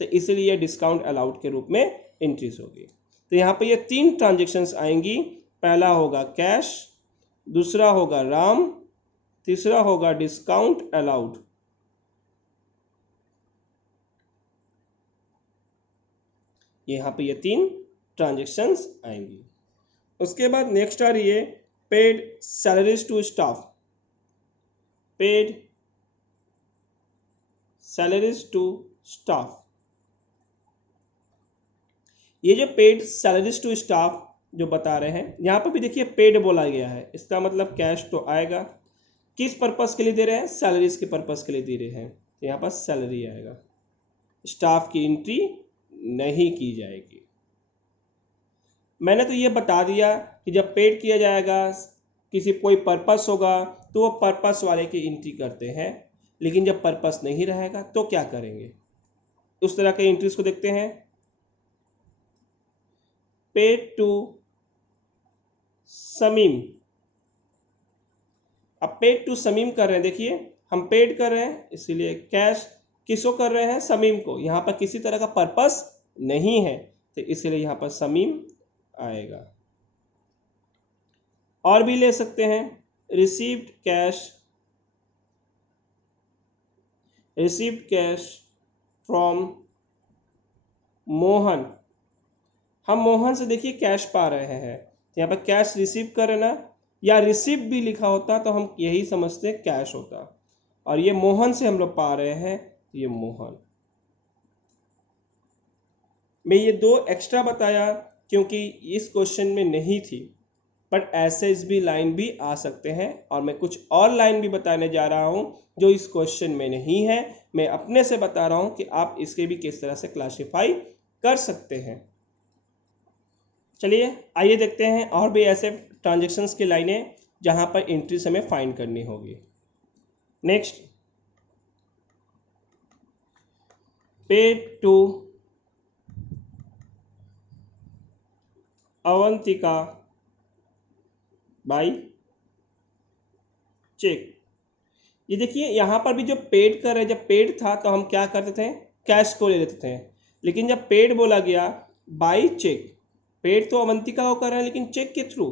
तो इसलिए डिस्काउंट अलाउड के रूप में इंक्रीज होगी। तो यहाँ पे ये 3 ट्रांजेक्शन्स आएंगी। पहला होगा कैश, दूसरा होगा राम, तीसरा होगा डिस्काउंट अलाउड। यहाँ पे ये 3 ट्रांजेक्शन्स आएंगी। उसके बाद नेक्स्ट आ रही है paid salaries to staff. Paid salaries to staff, ये जो पेड सैलरीज टू स्टाफ जो बता रहे हैं यहाँ पर भी देखिए पेड बोला गया है, इसका मतलब कैश तो आएगा। किस पर्पस के लिए दे रहे हैं? सैलरीज के पर्पस के लिए दे रहे हैं, तो यहाँ पर सैलरी आएगा। स्टाफ की एंट्री नहीं की जाएगी। मैंने तो ये बता दिया कि जब पेड किया जाएगा किसी कोई पर्पस होगा तो वो पर्पस वाले की एंट्री करते हैं, लेकिन जब पर्पस नहीं रहेगा तो क्या करेंगे? उस तरह के एंट्रीज को देखते हैं। Paid to Samim. अब पेड टू समीम कर रहे हैं, देखिए हम पेड कर रहे हैं इसीलिए कैश किसको कर रहे हैं? समीम को। यहाँ पर किसी तरह का पर्पस नहीं है तो इसलिए यहाँ पर समीम आएगा। और भी ले सकते हैं, रिसीव्ड कैश फ्रॉम मोहन। हम मोहन से देखिए कैश पा रहे हैं, यहाँ पर कैश रिसीव कर रहे ना, या रिसीव भी लिखा होता तो हम यही समझते कैश होता, और ये मोहन से हम लोग पा रहे हैं, ये मोहन। मैं ये 2 एक्स्ट्रा बताया क्योंकि इस क्वेश्चन में नहीं थी, बट ऐसे इस भी लाइन भी आ सकते हैं, और मैं कुछ और लाइन भी बताने जा रहा हूँ जो इस क्वेश्चन में नहीं है। मैं अपने से बता रहा हूँ कि आप इसके भी किस तरह से क्लासिफाई कर सकते हैं। चलिए आइए देखते हैं और भी ऐसे ट्रांजेक्शन्स की लाइनें जहाँ पर एंट्रीज हमें फाइंड करनी होगी। Next, paid to Avantika by cheque. ये देखिए यहाँ पर भी जो पेड कर रहे, जब पेड था तो हम क्या करते थे, कैश को ले लेते थे, लेकिन जब पेड बोला गया बाई चेक, पेड तो अवंतिका को कर रहे हैं लेकिन चेक के थ्रू,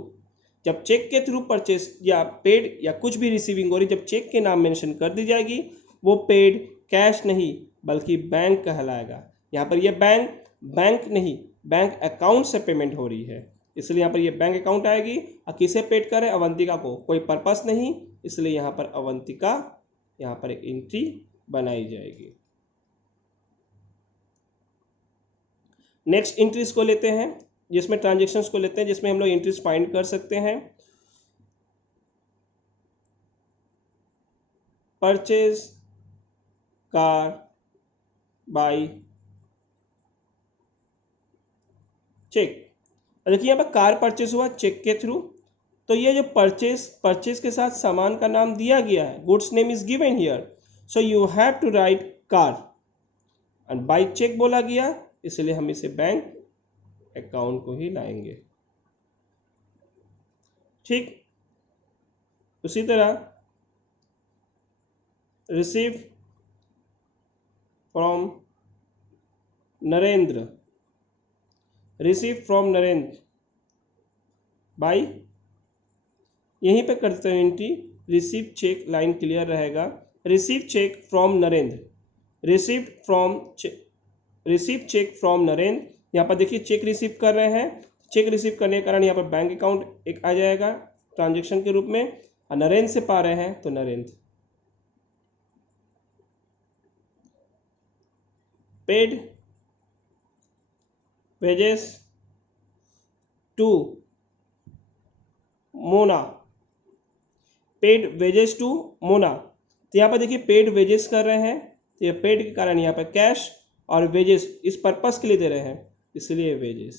जब चेक के थ्रू परचेस या पेड या कुछ भी रिसीविंग हो रही, जब चेक के नाम मेंशन कर दी जाएगी, वो पेड कैश नहीं बल्कि बैंक कहलाएगा। यहाँ पर ये बैंक नहीं, बैंक अकाउंट से पेमेंट हो रही है, इसलिए यहाँ पर ये बैंक अकाउंट आएगी। और किसे पेड करें, अवंतिका को, कोई पर्पस नहीं, इसलिए यहाँ पर अवंतिका, यहाँ पर एक एंट्री बनाई जाएगी। नेक्स्ट एंट्रीज को लेते हैं, जिसमें ट्रांजेक्शन्स को लेते हैं, जिसमें हम लोग एंट्रीज फाइंड कर सकते हैं। परचेज कार बाय चेक, देखिए यहाँ पर कार परचेज हुआ चेक के थ्रू, तो ये जो परचेज के साथ सामान का नाम दिया गया है, goods name is given here, so you have to write car, and by cheque बोला गया, इसलिए हम इसे बैंक अकाउंट को ही लाएंगे। ठीक उसी तरह receive from Narendra, receive from Narendra बाई, यहीं पे करते हैं entry, receive cheque, line clear रहेगा, receive cheque from Narendra, receive cheque from Narendra, यहाँ पर देखिए चेक रिसीव कर रहे हैं, चेक रिसीव करने के कारण यहाँ पर बैंक अकाउंट एक आ जाएगा ट्रांजेक्शन के रूप में, और नरेंद्र से पा रहे हैं तो Narendra. Paid wages to Mona, paid wages to Mona, तो यहाँ पर देखिए पेड वेजेस कर रहे हैं, तो ये पेड के कारण यहाँ पर कैश, और वेजेस इस पर्पस के लिए दे रहे हैं, इसलिए वेजेस,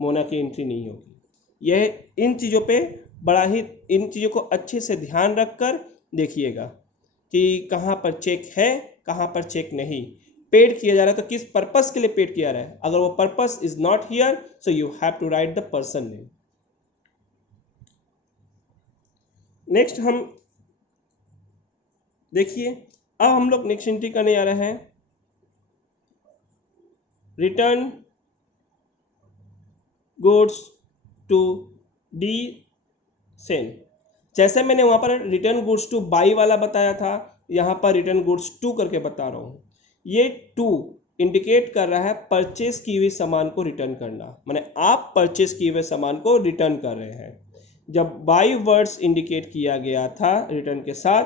मोना की एंट्री नहीं होगी। यह इन चीज़ों पे बड़ा ही, इन चीज़ों को अच्छे से ध्यान रखकर देखिएगा कि कहाँ पर चेक है, कहाँ पर चेक नहीं, पेड किया जा रहा है तो किस पर्पस के लिए पेड किया रहा है, अगर वो purpose is not here so you have to write the person name. Next हम देखिए, अब हम लोग नेक्स्ट एंट्री करने जा रहे हैं, return goods to D Sen, जैसे मैंने वहाँ पर रिटर्न गुड्स टू बाई वाला बताया था, यहाँ पर रिटर्न गुड्स टू करके बता रहा हूँ। ये टू इंडिकेट कर रहा है परचेस की हुई सामान को रिटर्न करना, माने आप परचेस किए हुए सामान को रिटर्न कर रहे हैं। जब बाई वर्ड्स इंडिकेट किया गया था रिटर्न के साथ,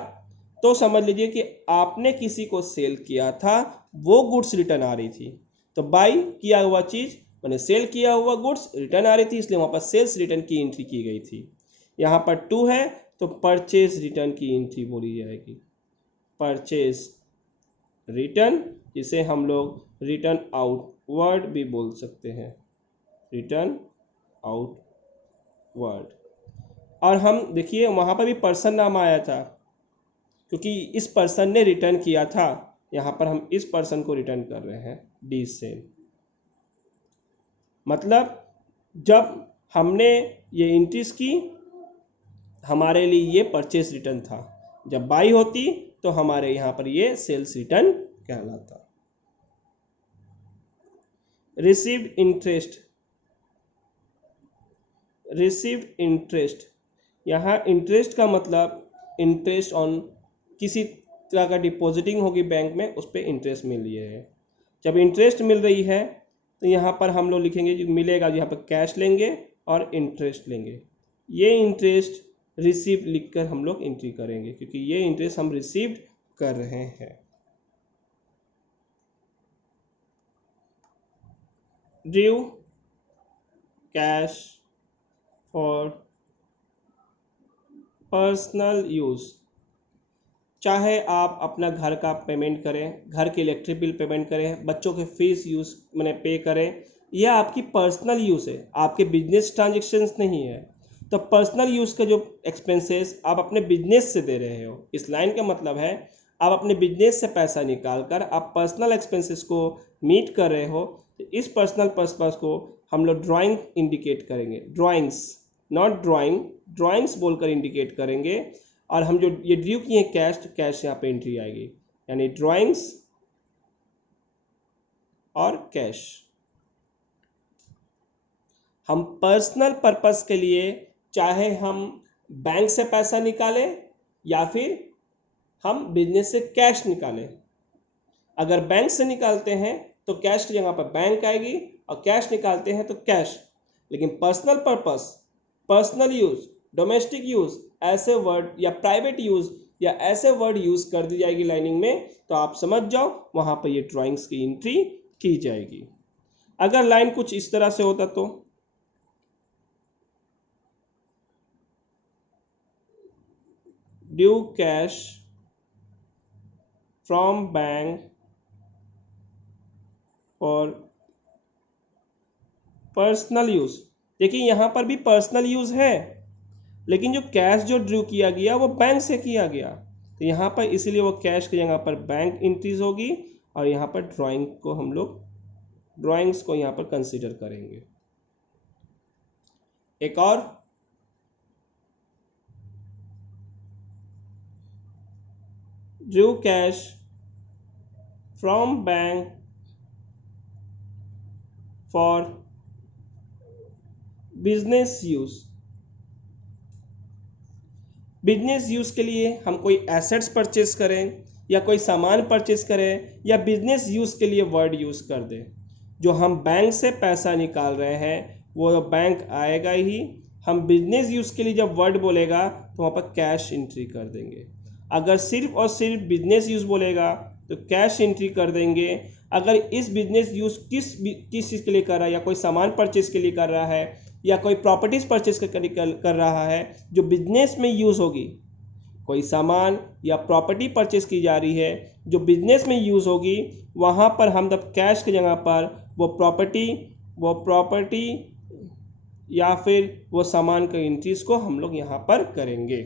तो समझ लीजिए कि आपने किसी को सेल किया था, वो गुड्स रिटर्न आ रही थी, तो बाई किया हुआ चीज़ मैंने सेल किया हुआ गुड्स रिटर्न आ रही थी, इसलिए वहाँ पर सेल्स रिटर्न की एंट्री की गई थी। यहाँ पर टू है तो परचेज रिटर्न की एंट्री बोली जाएगी, परचेज रिटर्न, जिसे हम लोग रिटर्न आउटवर्ड भी बोल सकते हैं, रिटर्न आउटवर्ड। और हम देखिए वहाँ पर भी पर्सन नाम आया था, क्योंकि इस पर्सन ने रिटर्न किया था, यहाँ पर हम इस पर्सन को रिटर्न कर रहे हैं डी से, मतलब जब हमने ये एंट्रीज की हमारे लिए ये परचेस रिटर्न था, जब बाई होती तो हमारे यहाँ पर ये सेल्स रिटर्न कहलाता। रिसीव्ड इंटरेस्ट, रिसीव्ड इंटरेस्ट, यहाँ इंटरेस्ट का मतलब इंटरेस्ट ऑन किसी तरह का डिपॉजिटिंग होगी बैंक में, उस पर इंटरेस्ट मिल रही है। जब इंटरेस्ट मिल रही है तो यहाँ पर हम लोग लिखेंगे जो मिलेगा, यहाँ पर कैश लेंगे और इंटरेस्ट लेंगे, ये इंटरेस्ट रिसीव लिखकर हम लोग एंट्री करेंगे, क्योंकि ये इंटरेस्ट हम रिसीव्ड कर रहे हैं। Due cash for personal use, चाहे आप अपना घर का पेमेंट करें, घर के इलेक्ट्रिक बिल पेमेंट करें, बच्चों के फीस यूज़ मैंने पे करें, यह आपकी पर्सनल यूज़ है, आपके बिजनेस ट्रांजेक्शन्स नहीं है। तो पर्सनल यूज़ के जो एक्सपेंसेस आप अपने बिजनेस से दे रहे हो, इस लाइन का मतलब है आप अपने बिजनेस से पैसा निकाल कर आप पर्सनल एक्सपेंसेस को मीट कर रहे हो, तो इस पर्सनल पर्पस को हम लोग ड्राइंग इंडिकेट करेंगे, ड्राइंग्स नॉट ड्राइंग, ड्राइंग्स बोलकर इंडिकेट करेंगे। और हम जो ये ड्यू किए हैं कैश, तो कैश यहाँ पे एंट्री आएगी, यानी ड्राइंग्स और कैश। हम पर्सनल पर्पस के लिए चाहे हम बैंक से पैसा निकालें या फिर हम बिजनेस से कैश निकालें, अगर बैंक से निकालते हैं तो कैश की जगह पर बैंक आएगी और कैश निकालते हैं तो कैश। लेकिन personal purpose, personal use, domestic use ऐसे वर्ड या प्राइवेट यूज या ऐसे वर्ड यूज कर दी जाएगी लाइनिंग में, तो आप समझ जाओ वहां पर ये ड्राइंग्स की एंट्री की जाएगी। अगर लाइन कुछ इस तरह से होता तो due cash from bank for personal use. देखिए यहां पर भी पर्सनल यूज है, लेकिन जो कैश जो ड्रू किया गया वो बैंक से किया गया, तो यहाँ पर इसीलिए वो कैश की जगह पर बैंक एंट्रीज होगी और यहाँ पर ड्राइंग को हम लोग ड्राइंग्स को यहाँ पर कंसीडर करेंगे। एक और Drew cash from bank for business use. Business use के लिए हम कोई एसेट्स परचेज करें या कोई सामान परचेज करें या बिजनेस यूज के लिए वर्ड यूज कर दें, जो हम बैंक से पैसा निकाल रहे हैं वो बैंक आएगा ही। हम बिजनेस यूज के लिए जब वर्ड बोलेगा तो वहाँ पर कैश एंट्री कर देंगे। अगर सिर्फ और सिर्फ बिजनेस यूज बोलेगा तो कैश एंट्री कर देंगे। अगर इस बिजनेस यूज किस चीज़ के लिए कर रहा है, या कोई सामान परचेज के लिए कर रहा है या कोई प्रॉपर्टीज परचेज कर रहा है जो बिजनेस में यूज़ होगी, कोई सामान या प्रॉपर्टी परचेज की जा रही है जो बिजनेस में यूज़ होगी, वहाँ पर हम तब कैश की जगह पर वो प्रॉपर्टी या फिर वो सामान के एंट्रीज को हम लोग यहाँ पर करेंगे।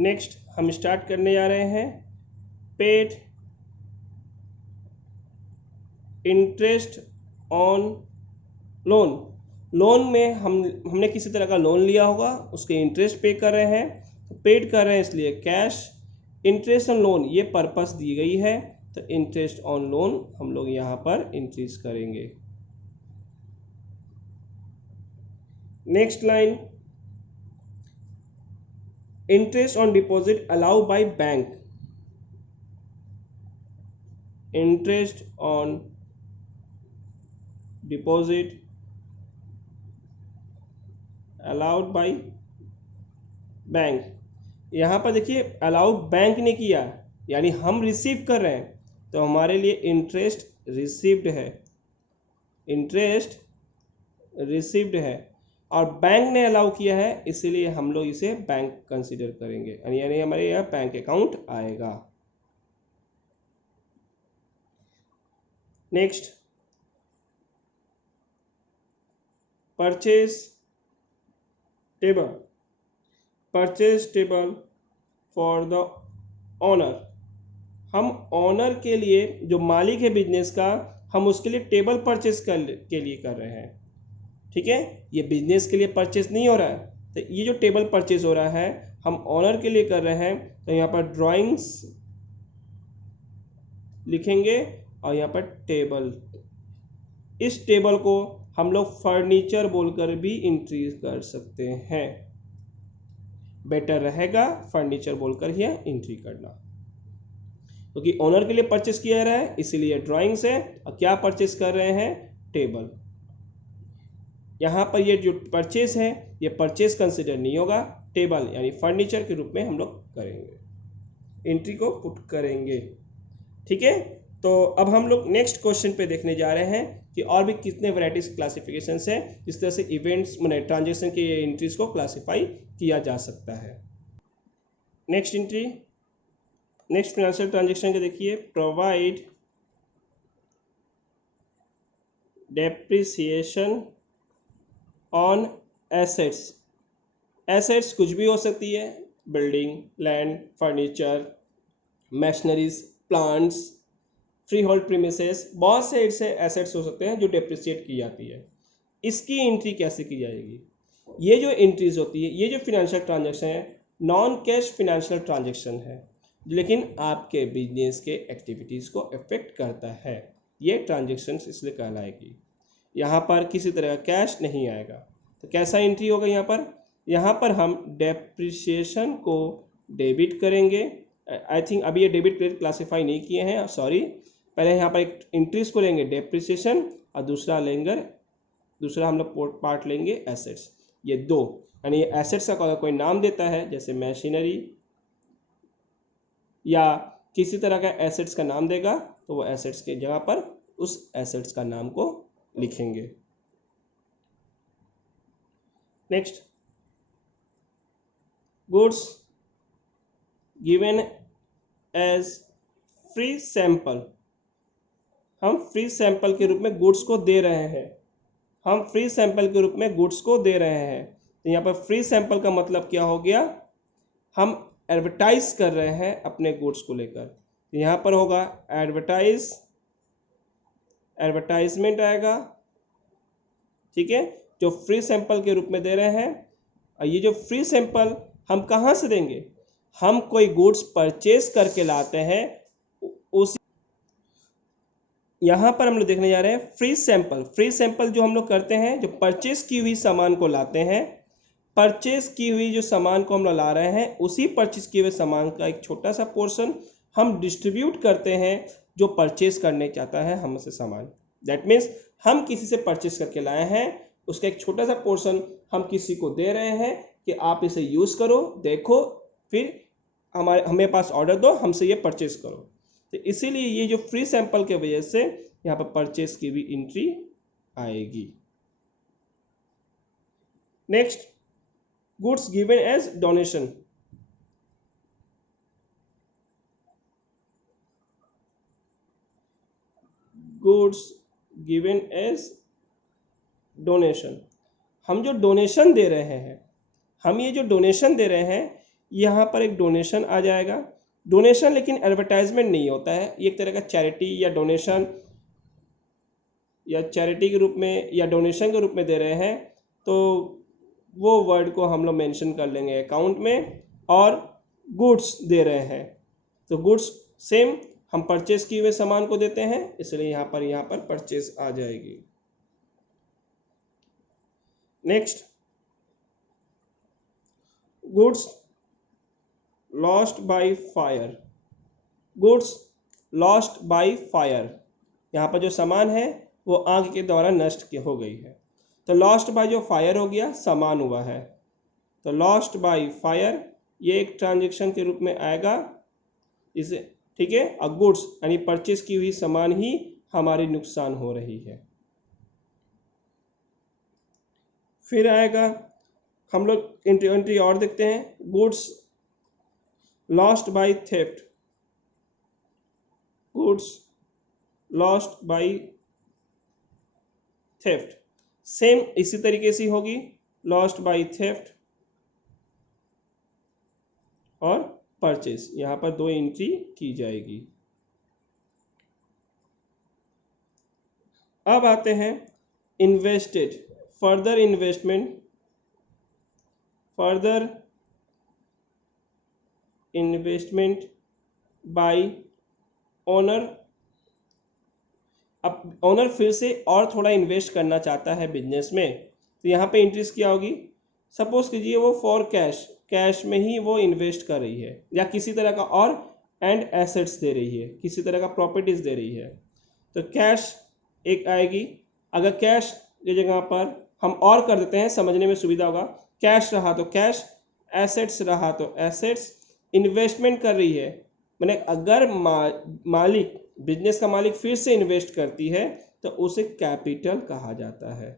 नेक्स्ट हम स्टार्ट करने जा रहे हैं paid interest on loan. Loan में हमने किसी तरह का लोन लिया होगा, उसके इंटरेस्ट पे कर रहे हैं, तो पेड कर रहे हैं इसलिए कैश। इंटरेस्ट ऑन लोन ये पर्पस दी गई है, तो इंटरेस्ट ऑन लोन हम लोग यहाँ पर इंक्रीज करेंगे। Next line, interest on deposit allow by bank. Interest on deposit allowed by bank. यहाँ पर देखिए अलाउड बैंक ने किया, यानी हम रिसीव कर रहे हैं, तो हमारे लिए इंटरेस्ट रिसीव्ड है, इंटरेस्ट रिसीव्ड है, और बैंक ने अलाउ किया है इसीलिए हम लोग इसे बैंक कंसीडर करेंगे, यानी हमारे यहाँ बैंक अकाउंट आएगा। Next, purchase table. Purchase table for the owner. हम ऑनर के लिए, जो मालिक है बिजनेस का, हम उसके लिए टेबल परचेज के लिए कर रहे हैं। ठीक है, ये बिजनेस के लिए परचेज नहीं हो रहा है, तो ये जो टेबल परचेज हो रहा है हम ऑनर के लिए कर रहे हैं, तो यहाँ पर ड्राइंग्स लिखेंगे और यहाँ पर टेबल। इस टेबल को हम लोग फर्नीचर बोलकर भी एंट्री कर सकते हैं, बेटर रहेगा फर्नीचर बोलकर ही एंट्री करना, क्योंकि तो ओनर के लिए परचेस किया जा रहा है इसीलिए ड्राइंग्स है, और क्या परचेस कर रहे हैं, टेबल। यहाँ पर ये जो परचेस है ये परचेस कंसिडर नहीं होगा, टेबल यानी फर्नीचर के रूप में हम लोग करेंगे, एंट्री को पुट करेंगे। ठीक है, तो अब हम लोग नेक्स्ट क्वेश्चन पे देखने जा रहे हैं कि और भी कितने वैराइटीज क्लासिफिकेशन है जिस तरह से इवेंट्स मैंने ट्रांजेक्शन के एंट्रीज को क्लासीफाई किया जा सकता है। Next entry, next financial transaction के देखिए, provide depreciation on assets. Assets कुछ भी हो सकती है, building, land, furniture, machineries, plants, free hold premises, बहुत से ऐसे एसेट्स हो सकते हैं जो डेप्रिसिएट की जाती है। इसकी एंट्री कैसे की जाएगी, ये जो एंट्रीज होती है, ये जो फिनेंशियल ट्रांजैक्शन है, नॉन कैश फिनेंशियल ट्रांजैक्शन है, लेकिन आपके बिजनेस के एक्टिविटीज़ को अफेक्ट करता है, ये ट्रांजैक्शन इसलिए कहलाएगी। यहाँ पर किसी तरह का कैश नहीं आएगा। तो कैसा एंट्री होगा यहाँ पर हम डेप्रिसिएशन को डेबिट करेंगे। आई थिंक अभी ये डेबिट क्रेडिट क्लासीफाई नहीं किए हैं, सॉरी। पहले यहाँ पर एक इंट्रीज को लेंगे डेप्रिसिएशन और दूसरा हम लोग पार्ट लेंगे एसेट्स। ये दो, यानी ये एसेट्स का अगर कोई नाम देता है जैसे मशीनरी या किसी तरह का एसेट्स का नाम देगा तो वो एसेट्स के जगह पर उस एसेट्स का नाम को लिखेंगे। Next, goods given as free sample. हम फ्री सैंपल के रूप में गुड्स को दे रहे हैं, तो यहाँ पर फ्री सैंपल का मतलब क्या हो गया, हम एडवर्टाइज कर रहे हैं अपने गुड्स को लेकर। तो यहाँ पर होगा एडवर्टाइजमेंट आएगा, ठीक है, जो फ्री सैंपल के रूप में दे रहे हैं। और ये जो फ्री सैंपल हम कहाँ से देंगे, हम कोई गुड्स परचेज करके लाते हैं, उसी यहाँ पर हम लोग देखने जा रहे हैं फ्री सैंपल जो हम लोग करते हैं, जो परचेज की हुई सामान को लाते हैं, परचेज की हुई जो सामान को हम लोग ला रहे हैं, उसी परचेज किए हुए सामान का एक छोटा सा पोर्शन हम डिस्ट्रीब्यूट करते हैं जो परचेज करने चाहता है हमसे सामान। दैट मीन्स हम किसी से परचेज करके लाए हैं, उसका एक छोटा सा पोर्शन हम किसी को दे रहे हैं कि आप इसे यूज़ करो, देखो, फिर हमें पास ऑर्डर दो, हमसे ये परचेज करो। तो इसीलिए ये जो फ्री सैंपल के वजह से यहाँ पर परचेज की भी एंट्री आएगी। Next, goods given as donation. Goods given as donation, हम जो डोनेशन दे रहे हैं, यहाँ पर एक डोनेशन आ जाएगा। डोनेशन लेकिन एडवर्टाइजमेंट नहीं होता है, ये एक तरह का चैरिटी या डोनेशन या चैरिटी के रूप में या डोनेशन के रूप में दे रहे हैं, तो वो वर्ड को हम लोग मेंशन कर लेंगे अकाउंट में। और गुड्स दे रहे हैं, तो गुड्स सेम हम परचेज किए हुए सामान को देते हैं, इसलिए यहाँ पर परचेज आ जाएगी। Next, goods lost by fire. यहाँ पर जो सामान है वो आग के द्वारा नष्ट हो गई है, तो लॉस्ट बाय जो फायर हो गया, सामान हुआ है, तो लॉस्ट बाय फायर ये एक ट्रांजैक्शन के रूप में आएगा इसे, ठीक है। और गुड्स यानी परचेज की हुई सामान ही हमारी नुकसान हो रही है। फिर आएगा, हम लोग एंट्री और देखते हैं, goods lost by theft. Same इसी तरीके से होगी, लॉस्ट बाय थेफ्ट और परचेज, यहाँ पर दो एंट्री की जाएगी। अब आते हैं invested, further investment by owner. अब ओनर फिर से और थोड़ा इन्वेस्ट करना चाहता है बिजनेस में, तो यहाँ पे एंट्रीज क्या होगी, सपोज कीजिए वो फॉर कैश में ही वो इन्वेस्ट कर रही है, या किसी तरह का और एंड एसेट्स दे रही है, किसी तरह का प्रॉपर्टीज दे रही है, तो कैश एक आएगी। अगर कैश की जगह पर हम और कर देते हैं, समझने में सुविधा होगा, कैश रहा तो कैश, एसेट्स रहा तो एसेट्स। इन्वेस्टमेंट कर रही है, मैंने अगर मालिक, बिजनेस का मालिक फिर से इन्वेस्ट करती है तो उसे कैपिटल कहा जाता है।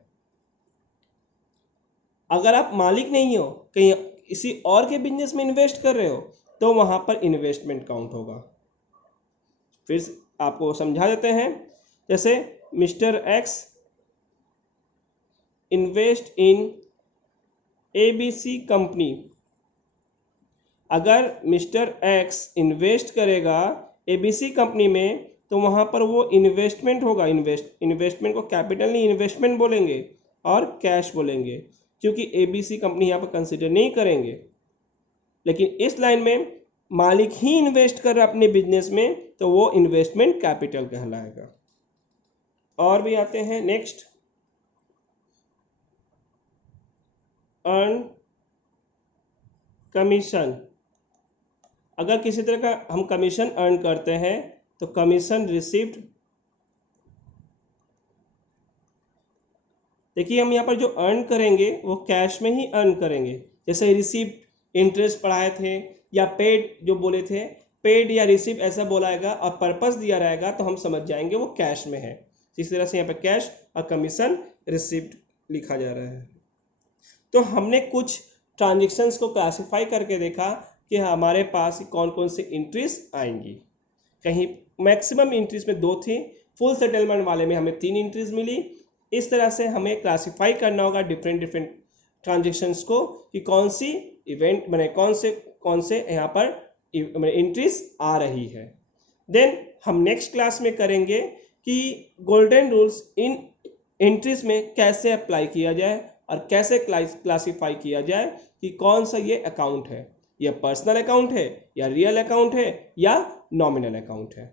अगर आप मालिक नहीं हो, कहीं किसी और के बिजनेस में इन्वेस्ट कर रहे हो, तो वहां पर इन्वेस्टमेंट काउंट होगा। फिर आपको समझा देते हैं, जैसे mister x invest in ABC company. अगर मिस्टर एक्स इन्वेस्ट करेगा ABC कंपनी में, तो वहाँ पर वो इन्वेस्टमेंट होगा। इन्वेस्टमेंट को कैपिटल नहीं, इन्वेस्टमेंट बोलेंगे और कैश बोलेंगे। क्योंकि ABC कंपनी यहाँ पर कंसिडर नहीं करेंगे। लेकिन इस लाइन में मालिक ही इन्वेस्ट कर रहा है अपने बिजनेस में, तो वो इन्वेस्टमेंट कैपिटल कहलाएगा। और भी आते हैं नेक्स्ट, अर्न कमीशन। अगर किसी तरह का हम कमीशन अर्न करते हैं तो कमीशन रिसीव्ड, देखिए हम यहाँ पर जो अर्न करेंगे वो कैश में ही अर्न करेंगे। जैसे रिसीव्ड इंटरेस्ट पढ़ाए थे, या पेड जो बोले थे, पेड या रिसीव ऐसा बोलाएगा और पर्पस दिया रहेगा तो हम समझ जाएंगे वो कैश में है। इस तरह से यहाँ पे कैश और कमीशन रिसीव्ड लिखा जा रहा है। तो हमने कुछ ट्रांजेक्शन्स को क्लासिफाई करके देखा कि हमारे पास कौन कौन से एंट्रीज आएंगी। कहीं मैक्सिमम एंट्रीज में 2 थी, फुल सेटलमेंट वाले में हमें 3 एंट्रीज मिली। इस तरह से हमें क्लासिफाई करना होगा डिफरेंट ट्रांजेक्शन्स को कि कौन सी इवेंट मैंने कौन से यहाँ पर एंट्रीज आ रही है। देन हम नेक्स्ट क्लास में करेंगे कि गोल्डन रूल्स इन एंट्रीज में कैसे अप्लाई किया जाए और कैसे क्लासिफाई किया जाए कि कौन सा ये अकाउंट है, या पर्सनल अकाउंट है, या रियल अकाउंट है, या नॉमिनल अकाउंट है।